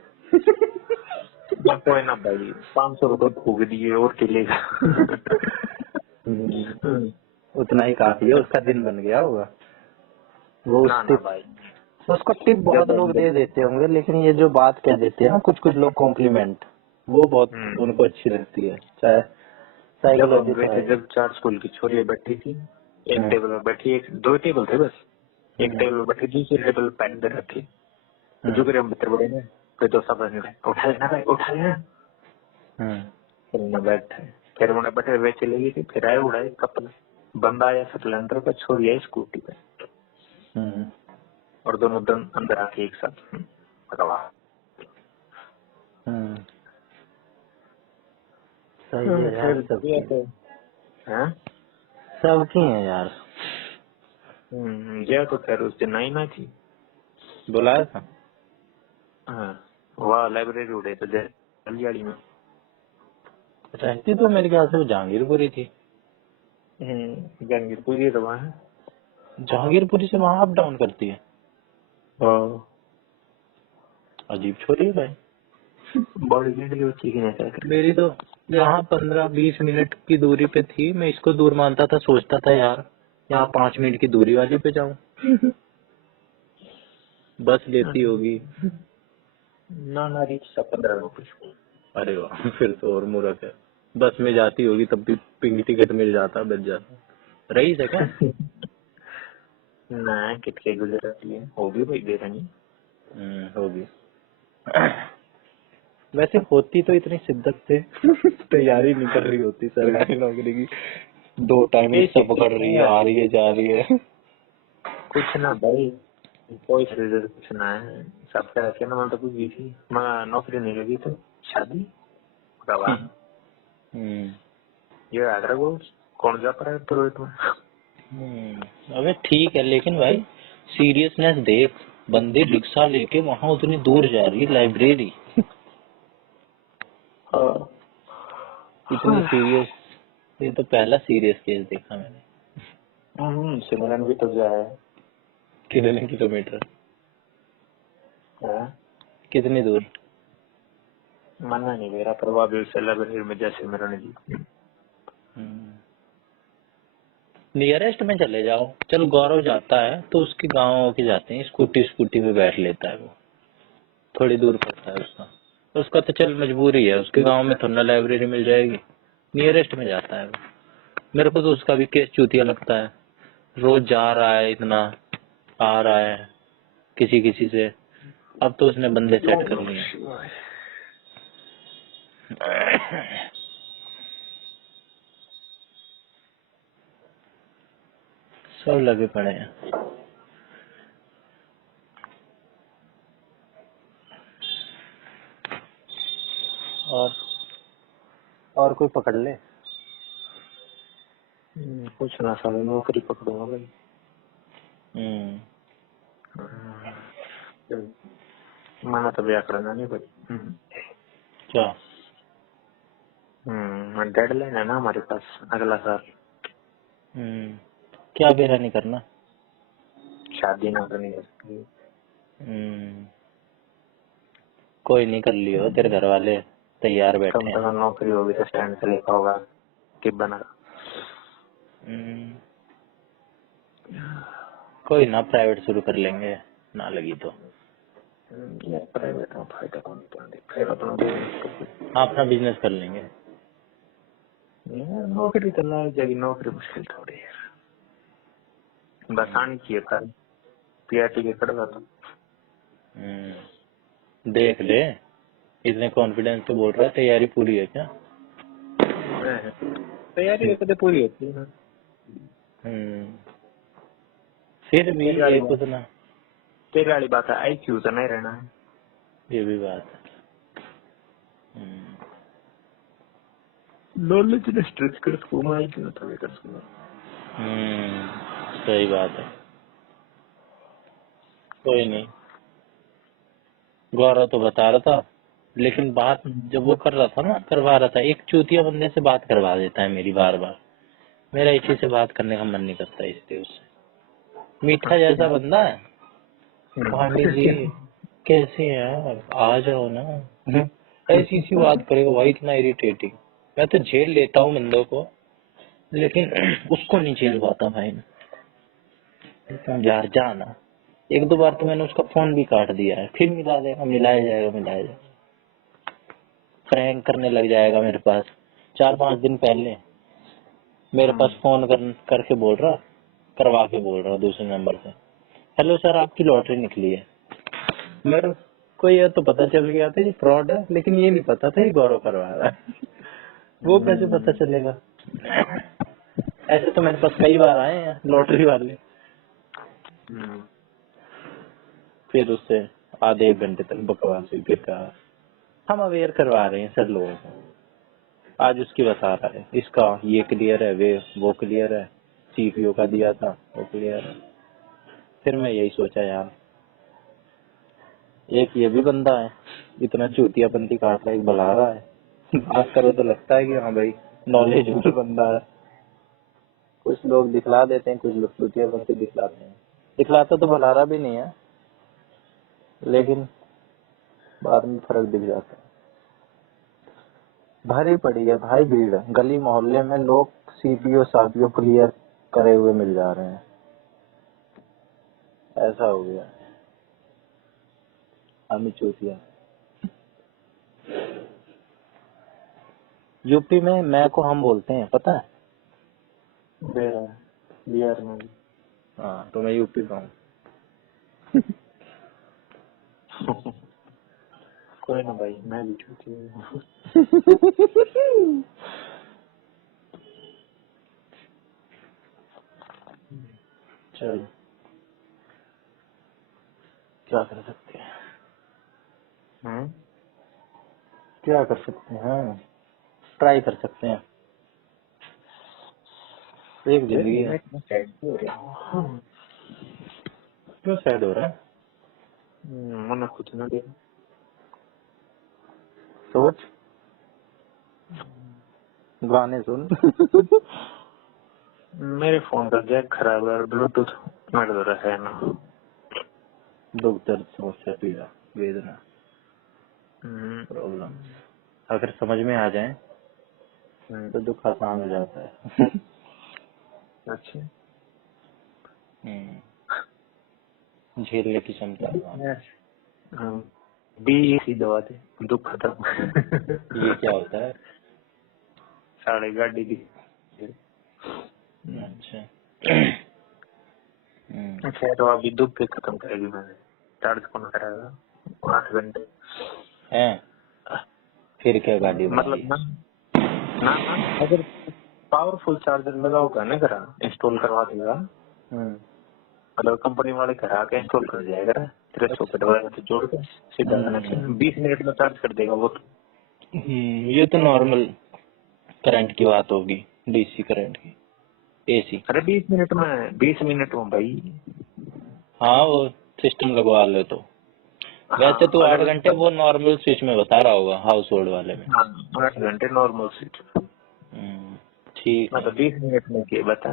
कोई ना भाई, 500 रुपए फूक दिए और चलेगा। उतना ही काफी है, उसका दिन बन गया होगा वो। ना ना भाई, उसको टिप बहुत लोग दे देते होंगे, लेकिन ये जो बात कह देते हैं ना कुछ कुछ लोग कॉम्प्लीमेंट, वो बहुत उनको अच्छी लगती है। चाहे साइकोलॉजी जब 4 स्कूल की छोरियां बैठी थी, एक टेबल पर बैठी, 2 टेबल थे बस, एक टेबल पर बैठी, दूसरी टेबल पैन पे रखी, जो करे हम मित्र बड़े ने फिर तो सब उठा लेना भाई, उठा लेना। फिर उन्हें बैठे, फिर उन्हें बैठे वे चले गई थी। फिर आए उड़ाए कपल, बंदा आया स्प्लेंडर पे, छोरी आई स्कूटी पे, और दोनों अंदर आके एक साथ पकड़ा। सही है यार, सबकी है यार। जया तो खैर उस दिन आई ना थी, बुलाया था। हाँ वहाँ लाइब्रेरी उड़े तो जलियाड़ी में रहती तो मेरे ख्याल से वो जहांगीरपुरी थी। जहांगीरपुरी तो वहाँ है, जहांगीरपुरी से वहाँ अप डाउन करती है। अजीब छोरी है भाई। बॉडी बिल्डिंग होती है। मेरी तो यहाँ 15-20 मिनट की दूरी पे थी, मैं इसको दूर मानता था, सोचता था यार यहाँ 5 मिनट की दूरी वाली पे जाऊं। बस लेती होगी ना ना रिक्शा 15 रुपए। अरे वाह, फिर तो और मूर्ख है। बस में जाती होगी तब भी पिंक टिकट मिल जाता, बच जाता। रईस है क्या? ना कितने गुजरती है, वो भी भाई दे रही। होगी। वैसे होती तो इतनी शिद्दत से तैयारी नहीं कर रही होती सरकारी नौकरी की। 2 टाइम हिस्सा पकड़ रही है, आ रही है, जा रही है। कुछ ना भाई, कोई रिजल्ट कुछ ना है। सब क्या रखे ना, मैं तो कुछ भी थी, मैं नौकरी नहीं लगी तो शादी गवा ये आगरा गोल्स कौन जा पा रहा है प्रोजेक्ट में। अबे ठीक है, लेकिन भाई सीरियसनेस देख, बंदी रिक्शा लेके वहां उतनी दूर जा रही है लाइब्रेरी। इतनी सीरियस, ये तो पहला सीरियस केस देखा मैंने। सिमरन भी तो जाए। कितने किलोमीटर, कितनी दूर? मानना नहीं मेरा प्रभाव से लाइब्रेरी में जैसे सिमरन जी। नियरेस्ट में चले जाओ। चल गौरव जाता है तो उसके गाँव के जाते हैं, स्कूटी पे बैठ लेता है वो, थोड़ी दूर पड़ता है उसका। उसका तो चल मजबूरी है, उसके गांव में थोड़ा लाइब्रेरी मिल जाएगी, नियरेस्ट में जाता है वो। मेरे को तो उसका भी केस चूतिया लगता है, रोज जा रहा है इतना, आ रहा है किसी किसी से। अब तो उसने बंदे सेट कर लिए। सब लगे पड़े हैं। और कोई पकड़ ले। कुछ ना साले नौकरी पकड़ूंगा भाई। मैंने तो ब्याह करना नहीं भाई। क्या? डेडलाइन है ना हमारे पास अगला साल। क्या बेरा नहीं करना? शादी ना करनी है। कोई नहीं, कर लियो, तेरे घर वाले तैयार बैठे कम हैं। से कम नौकरी होगी तो स्टैंड से लिखा होगा कि बना। कोई ना, प्राइवेट शुरू कर लेंगे, ना लगी तो। प्राइवेट में फायदा कौन फिर अपना बिजनेस हाँ, अपना बिजनेस कर लेंगे। नौकरी तो लग जाएगी, नौकरी मुश्किल थोड़ी है, बस आनी चाहिए पर पीआरटी के कड़वा तो। देख ले, इतने कॉन्फिडेंस से बोल रहा है, तैयारी पूरी है क्या? तैयारी कभी पूरी होती है। फिर भी एक उतना, तेरी वाली बात है, आईक्यू तो नहीं रहना है। ये भी बात है। नॉलेज ने स्ट्रेच कर सकूंगा, आईक्यू तो नहीं कर सकूंगा। सही बात है। कोई नहीं, गौरव तो बता रहा था, लेकिन बात जब वो कर रहा था ना, करवा रहा था, एक चूतिया बंदे से बात करवा देता है मेरी बार बार। मेरा इसी से बात करने का मन नहीं करता, इसलिए उससे। मीठा जैसा बंदा है। भाभी जी कैसे हैं, आ जाओ ना, ऐसी सी बात करेगा भाई, इतना इरिटेटिंग। मैं तो झेल लेता हूँ बंदों को, लेकिन उसको नहीं झेल पाता भाई। यार जाना, 1-2 बार तो मैंने उसका फोन भी काट दिया है, फिर मिला देगा, मिलाया जाएगा, मिलाया जाएगा, प्रैंक करने लग जाएगा मेरे पास। 4-5 दिन पहले मेरे पास फोन करके बोल रहा, करवा के बोल रहा दूसरे नंबर से, हेलो सर आपकी लॉटरी निकली है। मेरे को ये तो पता चल गया था ये फ्रॉड है, लेकिन ये नहीं पता था ये गौरव करवा रहा है। वो कैसे पता चलेगा? ऐसे तो मेरे पास कई बार आए हैं लॉटरी वाले। फिर उससे आधे 1 घंटे तक बकवास हुई, फिर कहा हम अवेयर करवा रहे हैं सर लोगों को। आज उसकी बता रहा है, इसका ये क्लियर है, वे वो क्लियर है, सीपीओ का दिया था वो क्लियर है। फिर मैं यही सोचा यार, एक ये भी बंदा है, इतना चूतियापंती काट रहा है, एक बुला रहा है, बात करो तो लगता है कि हाँ भाई नॉलेजेबल बंदा है। कुछ लोग दिखला देते हैं, कुछ लोग चूतियापंती दिखलाते हैं। दिखलाता तो बुला भी नहीं है, लेकिन बाद में फर्क दिख जाता है। भरी पड़ी है भाई भीड़, गली मोहल्ले में लोग सीपीओ सापीओ क्लियर करे हुए मिल जा रहे हैं। ऐसा हो गया, हम ही चूतिया। यूपी में मैं को हम बोलते हैं, पता है? बिहार में। हाँ, तो मैं यूपी का हूँ। कोई ना भाई, मैं भी छूती हूँ। चलो क्या कर सकते हैं, क्या कर सकते हैं, ट्राई कर सकते हैं, एक जिंदगी है। क्यों सैड हो रहा है? मैंने कुछ ना दे सोच, गाने सुन। मेरे फोन का जैक खराब है और ब्लूटूथ मेरे द्वारा है ना। दुख दर्द समस्या पीड़ा वेदना हम्म, प्रॉब्लम अगर समझ में आ जाए हम्म, तो दुख आसान हो जाता है। अच्छा। झेलने की क्षमता। बी सी दवा दे, दुख खत्म। ये क्या होता है? साढ़े गाड़ी दी। अच्छा। अच्छा तो अभी दुख के खत्म करेगी, मैंने चार्ज कौन कराएगा 8 घंटे है फिर क्या गाड़ी मतलब बनाई? ना अगर पावरफुल चार्जर लगाओगा ना करा इंस्टॉल करवा देगा, मतलब कंपनी वाले करा के इंस्टॉल कर जाएगा तेरे सॉकेट वगैरह से जोड़ के सीधा कनेक्शन 20 मिनट में चार्ज कर देगा वो तो। ये तो नॉर्मल करंट की बात होगी, डीसी करंट की, एसी। अरे 20 मिनट में भाई। हाँ वो सिस्टम लगवा ले तो वैसे तो 8 अगर घंटे वो नॉर्मल स्विच में बता रहा होगा, हाउस होल्ड वाले में। 8 घंटे नॉर्मल स्विच। ठीक मैं है। तो 20 मिनट में क्या बता,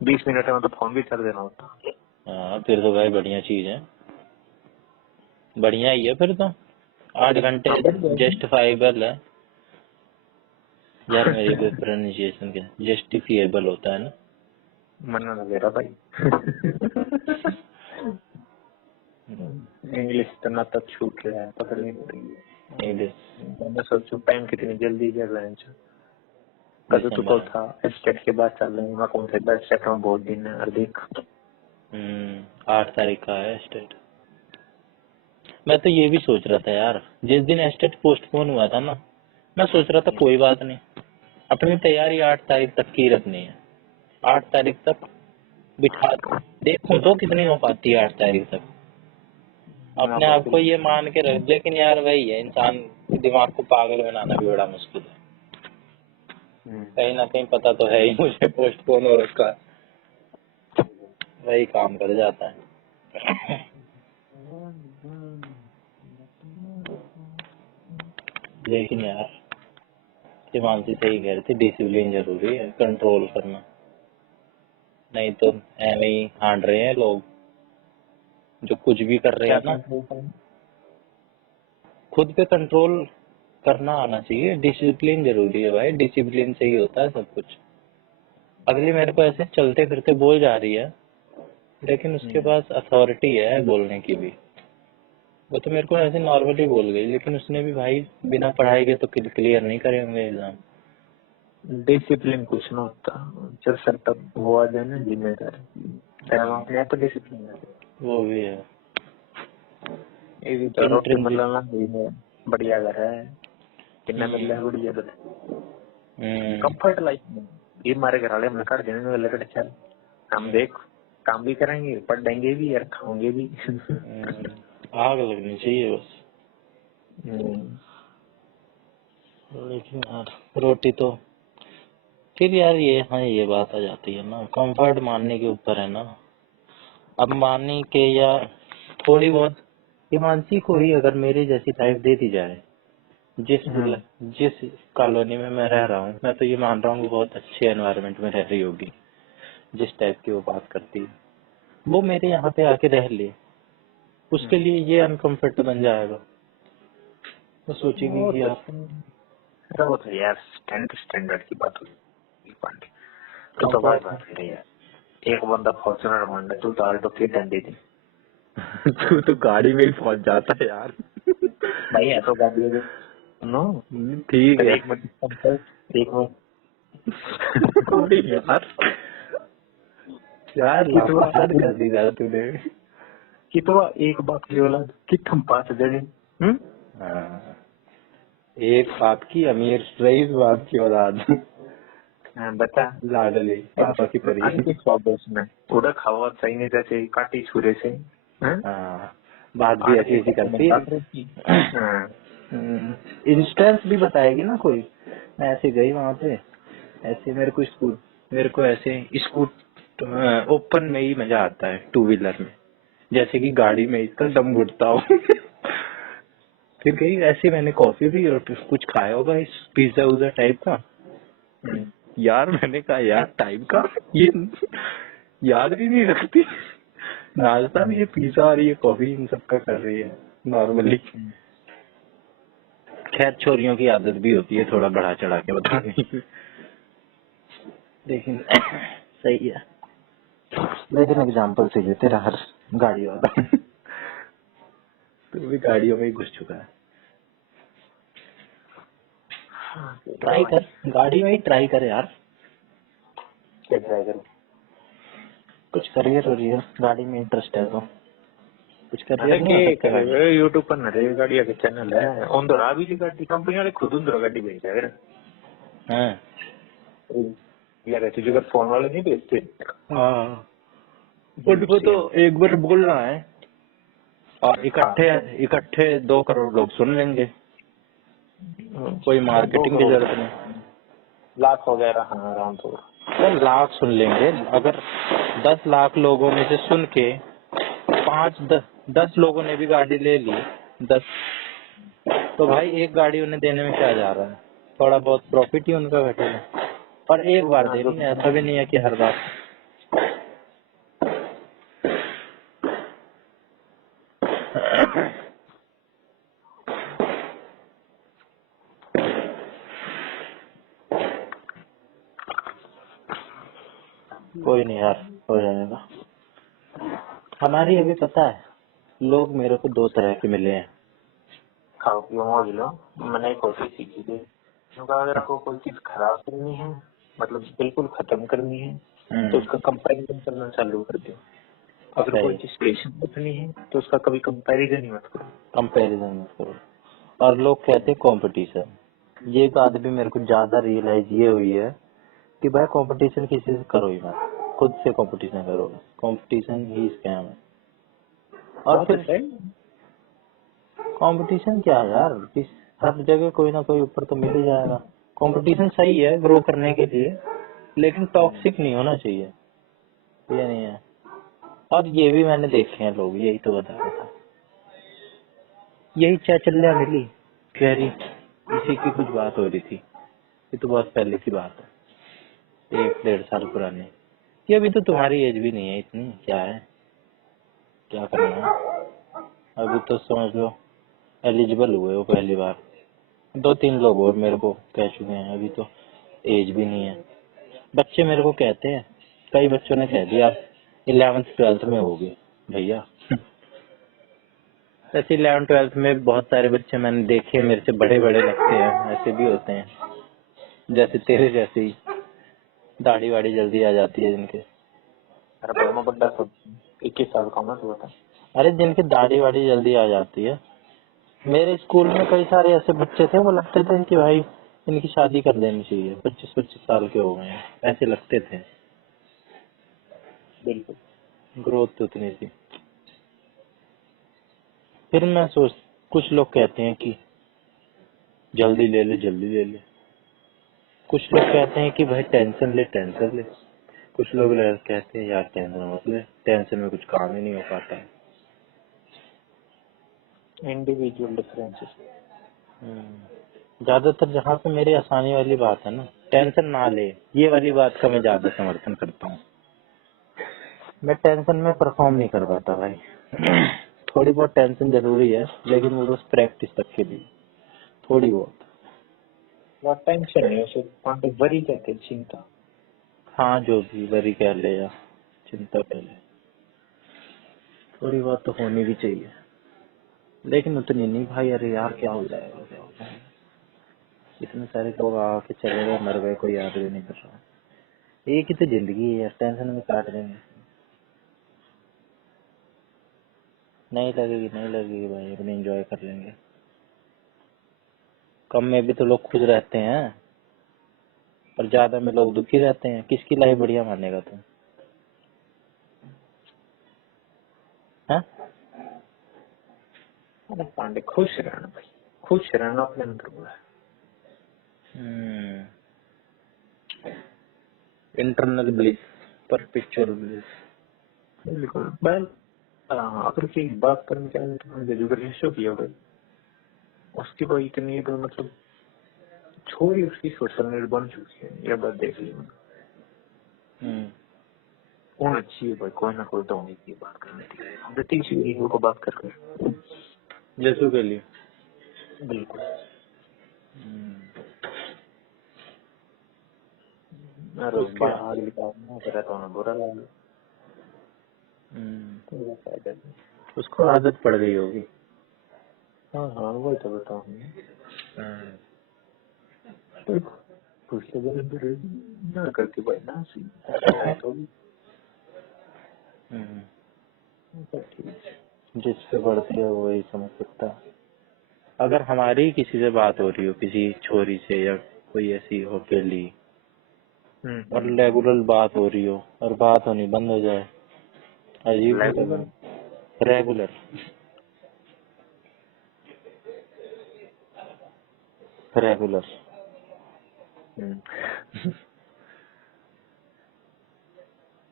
20 मिनट में तो फोन भी कर देना होता। हाँ फिर तो भाई बढ़िया चीज है, बढ़िया ही है फिर तो। 8 घंटे जस्टिफाइबल है यार, मेरी भी प्रोनाउंसिएशन क्या जस्टिफिएबल होता है ना। मना ना मेरा भाई। इंग्लिश तो ना तब छूट रहा है, पकड़ नहीं पड़ेगी। इंग्लिश मैं सोचू टाइम कितनी जल्दी चल रहा है। कल तो कल था स्टेट के बाद चल रहे हैं, मैं कौन से बैठ स्टेट में बहुत दिन है और देख 8 तारीख का है स्टेट। मैं तो ये भी सोच रहा था यार, जिस दिन स्टेट पोस्टपोन हुआ था ना, मैं सोच रहा था कोई बात नहीं, अपनी तैयारी 8 तारीख तक की रखनी है। 8 तारीख तक बिठा देखो तो कितनी हो पाती है 8 तारीख तक, अपने आप को ये मान के रख। लेकिन यार वही है, इंसान के दिमाग को पागल बनाना भी बड़ा मुश्किल है। कहीं ना कहीं पता तो है ही मुझे पोस्टपोन हो रखा है, वही काम कर जाता है। लेकिन यार हिमांशी सही कह रहे थे, डिसिप्लिन जरूरी है, कंट्रोल करना, नहीं तो ऐਵੇਂ ही हांड रहे हैं लोग जो कुछ भी कर रहे हैं ना। खुद पे कंट्रोल करना आना चाहिए, डिसिप्लिन जरूरी है भाई, डिसिप्लिन से ही होता है सब कुछ। अगली मेरे को ऐसे चलते फिरते बोल जा रही है, लेकिन उसके पास अथॉरिटी है बोलने की भी, वो तो मेरे को ऐसे नॉर्मली बोल गई, लेकिन उसने भी भाई बिना पढ़ाई के तो क्लियर नहीं करे होंगे एग्जाम। डिसिप्लिन कुछ ना होता जब सर तक वो आ जाए ना जिम्मेदारी तो डिसिप्लिन है। वो भी है। ये भी तो रोटी मिलना है, बढ़िया घर है, कितना मिल रहा है बढ़िया कंफर्ट लाइफ में। ये हमारे घर वाले हमने कर देने वाले कट चल हम देख काम भी करेंगे, पढ़ेंगे भी और खाओगे भी। आग लगनी चाहिए बस। लेकिन यार रोटी तो फिर यार ये, हाँ ये बात आ जाती है ना, कंफर्ट मानने के ऊपर है ना। अब मानने के या थोड़ी बहुत हिमांशी को ही अगर मेरे जैसी लाइफ दे दी जाए, जिस कॉलोनी में मैं रह रहा हूँ, मैं तो ये मान रहा हूँ वो बहुत अच्छे एनवायरनमेंट में रह रही होगी, जिस टाइप की वो बात करती है, वो मेरे यहाँ पे आके रह ले, उसके लिए ये अनकंफर्ट बन जाएगा। वो सोचेगी कि यार वो तो यार स्टैंडर्ड की बात होगी पांडे। तो बात है यार, एक बंदा फॉर्च्यूनर मान रहा, तू तो आल्टो की डंडी थी। तू तो गाड़ी में ही पहुंच जाता है यार। भाई है तो गाड़ी नो ठीक है एक मिनट एक यार, यार लाफा हद कर दी यार तूने। कि तो एक बाप की औलाद कि तुम 5 जने। हाँ, एक बाप की अमीर रईस बाप की औलाद। बता लाडली पापा की परी। आणखी स्वाद में उड़ा खावा चाहिए जैसे काटी छुरे से। हाँ, बात भी ऐसी ऐसी करती है। हाँ। इंस्टेंस भी बताएगी ना कोई। मैं ऐसे गई वहां पे, ऐसे मेरे को ऐसे ओपन में ही मजा आता है, टू व्हीलर में, जैसे कि गाड़ी में इसका दम घुटता हो। फिर कहीं ऐसे मैंने कॉफी भी और कुछ खाया होगा इस पिज्जा उजा टाइप का। यार मैंने कहा यार टाइप का ये याद भी नहीं रखती। नाश्ता भी ये पिज्जा और ये कॉफी इन सब का कर रही है नॉर्मली। खैर छोरियों की आदत भी होती है थोड़ा बढ़ा चढ़ा के बताने की, लेकिन सही है। लेकिन एग्जाम्पल चाहिए तेरा हर गाड़ी वाला। तू भी गाड़ियों में ही घुस चुका है। ट्राई कर, गाड़ी में ही ट्राई कर यार। क्या ट्राई करूं? कुछ करियर वरियर, गाड़ी में इंटरेस्ट है तो कुछ अरे करियर नहीं हो के सकता गाड़ी। करे यूट्यूब पर नरे गाड़ी के चैनल है ऑन द रावी की गाड़ी कंपनी वाले खुद उन गाड़ी बेच रहे हैं। हाँ यार तुझे अगर फोन वाले नहीं बेचते। हाँ, उनको तो एक बार बोलना है और इकट्ठे इकट्ठे 2 करोड़ लोग सुन लेंगे, कोई मार्केटिंग की जरूरत नहीं। लाख वगैरह हाँ आराम से। सर लाख सुन लेंगे, अगर 10 लाख लोगों में से सुन के 10 लोगों ने भी गाड़ी ले ली, 10, तो भाई एक गाड़ी उन्हें देने में क्या जा रहा है, थोड़ा बहुत प्रॉफिट ही उनका घटेगा। और एक बार देनी है, ऐसा भी नहीं है कि हर बार। कोई नहीं यार, हो जाएगा। हमारी अभी पता है, लोग मेरे को 2 तरह के मिले हैं। खाओ पियो मौज लो। मैंने एक कोशिश सीखी थी क्योंकि अगर आपको कोई चीज खराब करनी है मतलब बिल्कुल खत्म करनी है तो उसका कंपैरिजन करना चालू कर दो। अगर कोई चीज स्पेशल रखनी है तो उसका कभी कंपैरिजन ही मत करो। कंपैरिजन मत करो। और लोग कहते हैं कंपटीशन, ये बात भी मेरे को ज्यादा रियलाइज ये हुई है कि भाई कंपटीशन किसी से करो ही मत, खुद से कंपटीशन करो। कंपटीशन ही स्कैम है। और फिर कंपटीशन क्या है यार, हर जगह कोई ना कोई ऊपर तो मिल ही जाएगा। कंपटीशन सही है ग्रो करने के लिए, लेकिन टॉक्सिक नहीं होना चाहिए, ये नहीं है। और ये भी मैंने देखे हैं लोग, यही तो बता रहा था, यही चाचल्या मिली कह रही, इसी की कुछ बात हो रही थी, ये तो बहुत पहले की बात है, 1-1.5 साल पुरानी। ये अभी तो तुम्हारी एज भी नहीं है इतनी, क्या है क्या करना है, अभी तो समझ लो एलिजिबल हुए हो पहली बार। 2-3 लोग और मेरे को कह चुके हैं, अभी तो एज भी नहीं है। बच्चे मेरे को कहते हैं, कई बच्चों ने कह दिया 11th-12th में हो गए भैया। ऐसे 11th-12th में बहुत सारे बच्चे मैंने देखे, मेरे से बड़े बड़े लगते हैं, ऐसे भी होते हैं जैसे तेरे जैसे ही दाढ़ी वाड़ी जल्दी आ जाती है जिनके। अरे बड़ा बड़ा सब 21 साल का मत होता। अरे जिनके दाढ़ी वाड़ी जल्दी आ जाती है, मेरे स्कूल में कई सारे ऐसे बच्चे थे, वो लगते थे कि भाई इनकी शादी कर देनी चाहिए, 25-25 साल के हो गए हैं, ऐसे लगते थे। बिल्कुल ग्रोथ तो उतनी थी। फिर मैं सोच, कुछ लोग कहते हैं कि जल्दी ले ले जल्दी ले ले, कुछ लोग कहते हैं कि भाई टेंशन ले टेंशन ले, कुछ लोग कहते हैं यार टेंशन मत ले, टेंशन में कुछ काम ही नहीं हो पाता है। Individual differences. ज्यादातर जहाँ पे मेरी आसानी वाली बात है ना, टेंशन ना ले, ये वाली बात का मैं ज्यादा समर्थन करता हूँ। मैं टेंशन में परफॉर्म नहीं कर पाता भाई। थोड़ी बहुत टेंशन जरूरी है, लेकिन वो बस प्रैक्टिस तक के लिए, थोड़ी बहुत। बहुत टेंशन नहीं उसे वरी कहते हैं, चिंता। हाँ जो भी वरी कह ले या चिंता कह ले, थोड़ी बहुत तो होनी भी चाहिए, लेकिन उतनी नहीं भाई। अरे यार क्या हो जाएगा क्या हो जाएगा, इतने सारे लोग आके चले गए मर गए, कोई याद भी नहीं कर रहा। एक ही तो जिंदगी है यार, टेंशन में काट देंगे। नहीं लगेगी, नहीं लगेगी भाई, अपने एंजॉय कर लेंगे। कम में भी तो लोग खुश रहते हैं और ज्यादा में लोग दुखी रहते हैं। किसकी लाइफ बढ़िया मानेगा तुम? हैं? अरे पांडे खुश रहना भाई, खुश रहना अपने अंदर हुआ है। Internal bliss, perpetual bliss. बिल्कुल। मैं अगर की बात करने के लिए तुमने जो रेशो किया भाई, उसकी कोई इतनी तो मतलब छोरी उसकी सोशल नीड बन चुकी है, ये बात देख ली मैंने। होना चाहिए भाई, कोई ना कोई तो होनी चाहिए बात करने के लिए, बेटी चाहिए को बात कर जैसू के लिए। बिल्कुल। तो उसके हाल की बात ना करे तो उन्हें बुरा लगे। तो फायदा नहीं। उसको आदत पड़ गई होगी। हाँ हाँ वही तो बताऊँ। तो खुश तो बने ना करती भाई ना सी तो जिस पे बढ़ती है वही समझ सकता है। अगर हमारी किसी से बात हो रही हो, किसी छोरी से या कोई ऐसी हो अकेली, और रेगुलर बात हो रही हो और बात होनी बंद हो जाए, अजीब नहीं लगेगा? रेगुलर रेगुलर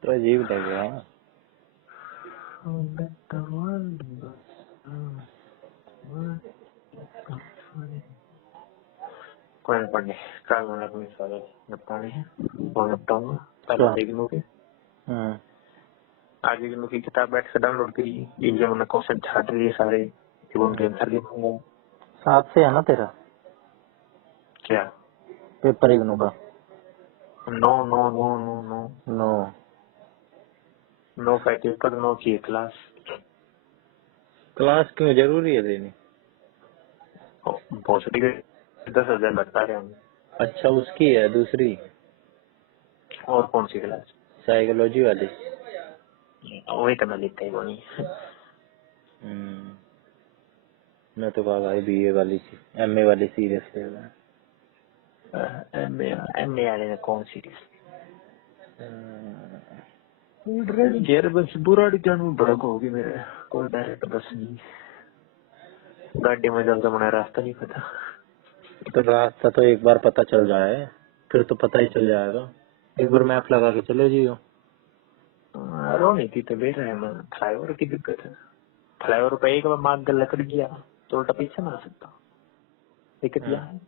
तो अजीब लगेगा ना। कोई ना पढ़ने कल मैंने अपनी सारे निपटाने हैं और निपटाऊंगा। कल आएगी के आज की किताब बैठ से डाउनलोड करी, एग्जाम में क्वेश्चन छाट लिए सारे, उनके आंसर लिखूंगा। 7 से है ना तेरा क्या पेपर इग्नू का? No no no no no no no five paper no की क्लास। क्लास क्यों जरूरी है देनी? पहुंचती 10,000 बता रहे हैं। अच्छा उसकी है दूसरी, और कौन सी क्लास? साइकोलॉजी वाली। वही तो मैं लिखता ही वो नहीं। मैं तो कहा भाई बीए वाली सी, एमए वाली सीरियस ले रहा है। एमए वाले ने कौन सी यार बस बुराड़ी जाने भड़क होगी मेरे, कोई डायरेक्ट बस नहीं, गाड़ी में चलता मैंने रास्ता नहीं पता। तो रास्ता तो एक बार पता चल जाए फिर तो पता ही चल जाएगा। एक बार मैप लगा के चले जियो। रोनी थी तो बेटा है मैं, फ्लाईओवर की दिक्कत है। फ्लाईओवर पे एक बार मार्ग गल लकड़ गया तो उल्टा पीछे ना आ सकता, दिक्कत यह है।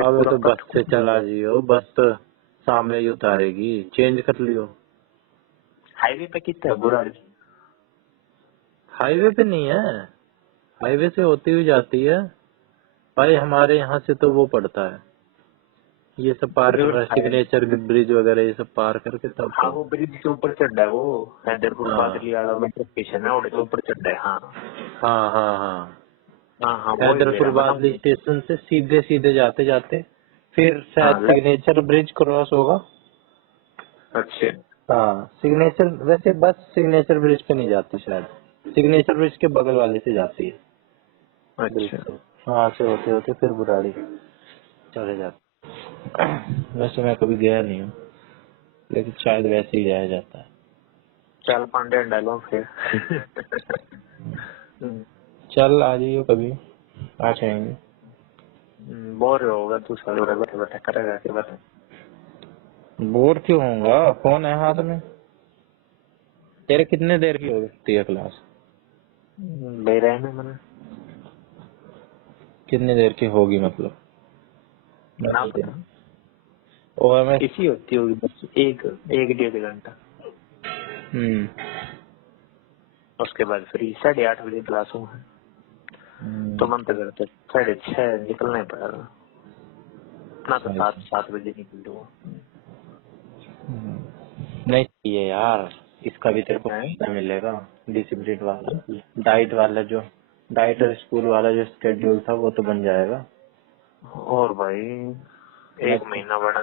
अब तो बस से चला जियो, बस तो सामने ही उतारेगी, चेंज कर लियो। हाईवे पे कितना बुराड़ी? हाईवे पे नहीं है, हाईवे से होती हुई जाती है भाई। हमारे यहाँ से तो वो पड़ता है, ये सब पार कर रहा है, सिग्नेचर ब्रिज वगैरह ये सब पार करके तब। हाँ वो ब्रिज के ऊपर चढ़ रहा है, वो हैदरपुर बादली वाला मेट्रो स्टेशन है, उसके ऊपर चढ़ रहा है। हाँ हाँ हाँ हाँ हाँ हाँ हैदरपुर बादली स्टेशन से सीधे सीधे जाते जाते फिर शायद हाँ सिग्नेचर ब्रिज क्रॉस होगा। अच्छे। हाँ सिग्नेचर, वैसे बस सिग्नेचर ब्रिज पे नहीं जाती शायद, सिग्नेचर ब्रिज के बगल वाले से जाती है ब्रिज अच्छा से। वहाँ से होते होते फिर बुराड़ी चले जाते। वैसे मैं कभी गया नहीं हूँ, लेकिन शायद वैसे ही जाया जाता है। चल पांडे डालो फिर। चल आ जाइयो कभी, आ जाएंगे। बोर होगा तू साले बैठे बैठे करेगा के बता। बोर क्यों होऊंगा, फोन है हाथ में। तेरे कितने देर की हो सकती है क्लास? ले रहे हैं मैंने कितनी देर की होगी मतलब? ना पता, ओएमएस। इसी होती होगी बस एक एक 1.5 घंटा। उसके बाद फ्री 8:30 बजे क्लास हुआ है, तो मन तो करता 6:30 निकलना ही पड़ेगा ना, तो 7 बजे निकल दूंगा। नहीं चाहिए यार, इसका भी तेरे को फायदा मिलेगा। डिसिप्लिन वाला, डाइट वाला जो डाइट और स्कूल वाला जो स्केड्यूल था वो तो बन जाएगा। और भाई 1 महीना बड़ा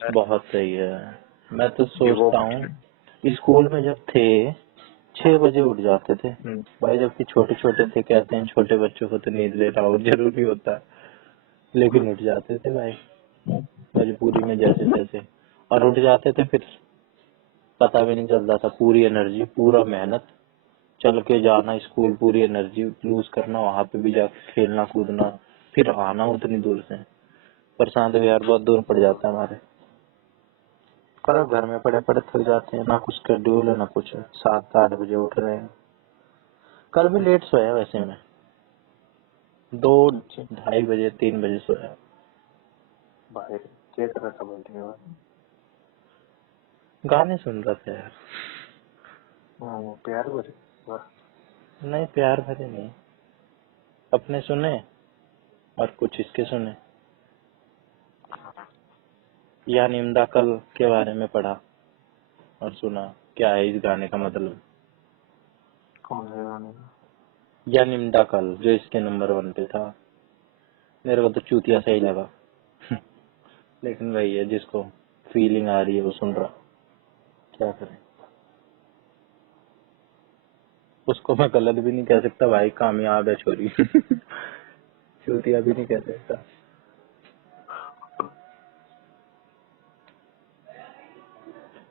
बहुत सही है। मैं तो सोचता हूँ स्कूल में जब थे 6 बजे उठ जाते थे भाई, जबकि छोटे छोटे थे। कहते हैं छोटे बच्चों को तो नींद लेना और जरूरी होता है, लेकिन उठ जाते थे भाई मजबूरी में जैसे तैसे। और उठ जाते थे फिर पता भी नहीं चलता था, पूरी एनर्जी, पूरा मेहनत, चल के जाना स्कूल, पूरी एनर्जी लूज करना, वहां पे भी जाके खेलना कूदना, फिर आना उतनी दूर से। प्रशांत विहार बहुत दूर पड़ जाता है हमारे, पर अब घर में पड़े पड़े थक जाते हैं, ना कुछ शेड्यूल है ना कुछ है। 7-8 बजे उठ रहे हैं। कल भी लेट सोया वैसे मैं, 2-2:30 बजे 3 बजे सोया। बाहर क्या तरह का बोलते हैं गाने सुन रहा था यार। प्यार भरे वाह। नहीं प्यार भरे नहीं, अपने सुने और कुछ इसके सुने। या निम्दा कल के बारे में पढ़ा और सुना, क्या है इस गाने का मतलब। कौन से गाने? या निम्दा कल जो इसके नंबर 1 पे था, मेरे को तो चूतिया सही लगा। लेकिन वही है, जिसको फीलिंग आ रही है वो सुन रहा, क्या करें। उसको मैं गलत भी नहीं कह सकता भाई, कामयाब है छोरी। चूतिया भी नहीं कह सकता।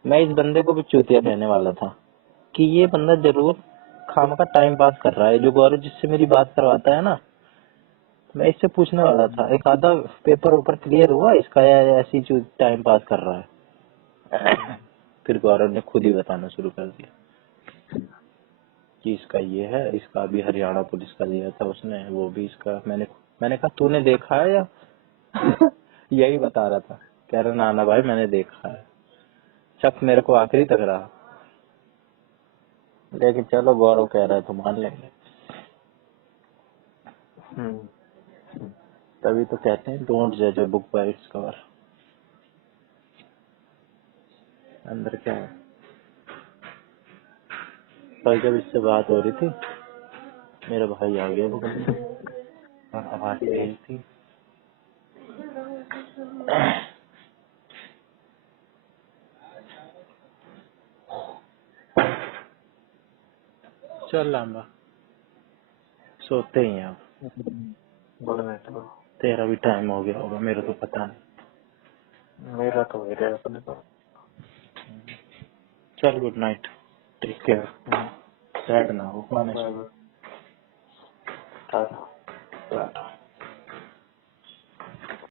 मैं इस बंदे को भी चूतिया कहने वाला था कि ये बंदा जरूर खाम का टाइम पास कर रहा है। जो गौरव जिससे मेरी बात करवाता है ना, मैं इससे पूछने वाला था एक आधा पेपर ऊपर क्लियर हुआ इसका, या ऐसी टाइम पास कर रहा है। फिर गौरव ने खुद ही बताना शुरू कर दिया कि इसका ये है, इसका भी हरियाणा पुलिस का दिया था उसने, वो भी इसका। मैंने कहा तूने देखा है या? यही बता रहा था, कह रहा ना भाई मैंने देखा है। शक मेरे को आखिरी तक रहा, लेकिन चलो गौरव कह रहा है तो मान लेंगे। तभी तो कहते हैं डोंट जज a book by its cover. अंदर क्या है। कल जब इससे बात हो रही थी, मेरा भाई आ गया बगल में और आवाज तेज थी। चल लांबा, सोते ही हैं अब। बोलो मैं तो तेरा भी टाइम हो गया होगा, मेरा तो पता नहीं। मेरा तो हो गया अपने को। चल good night, take care, sad ना हो हमेशा। टाटा।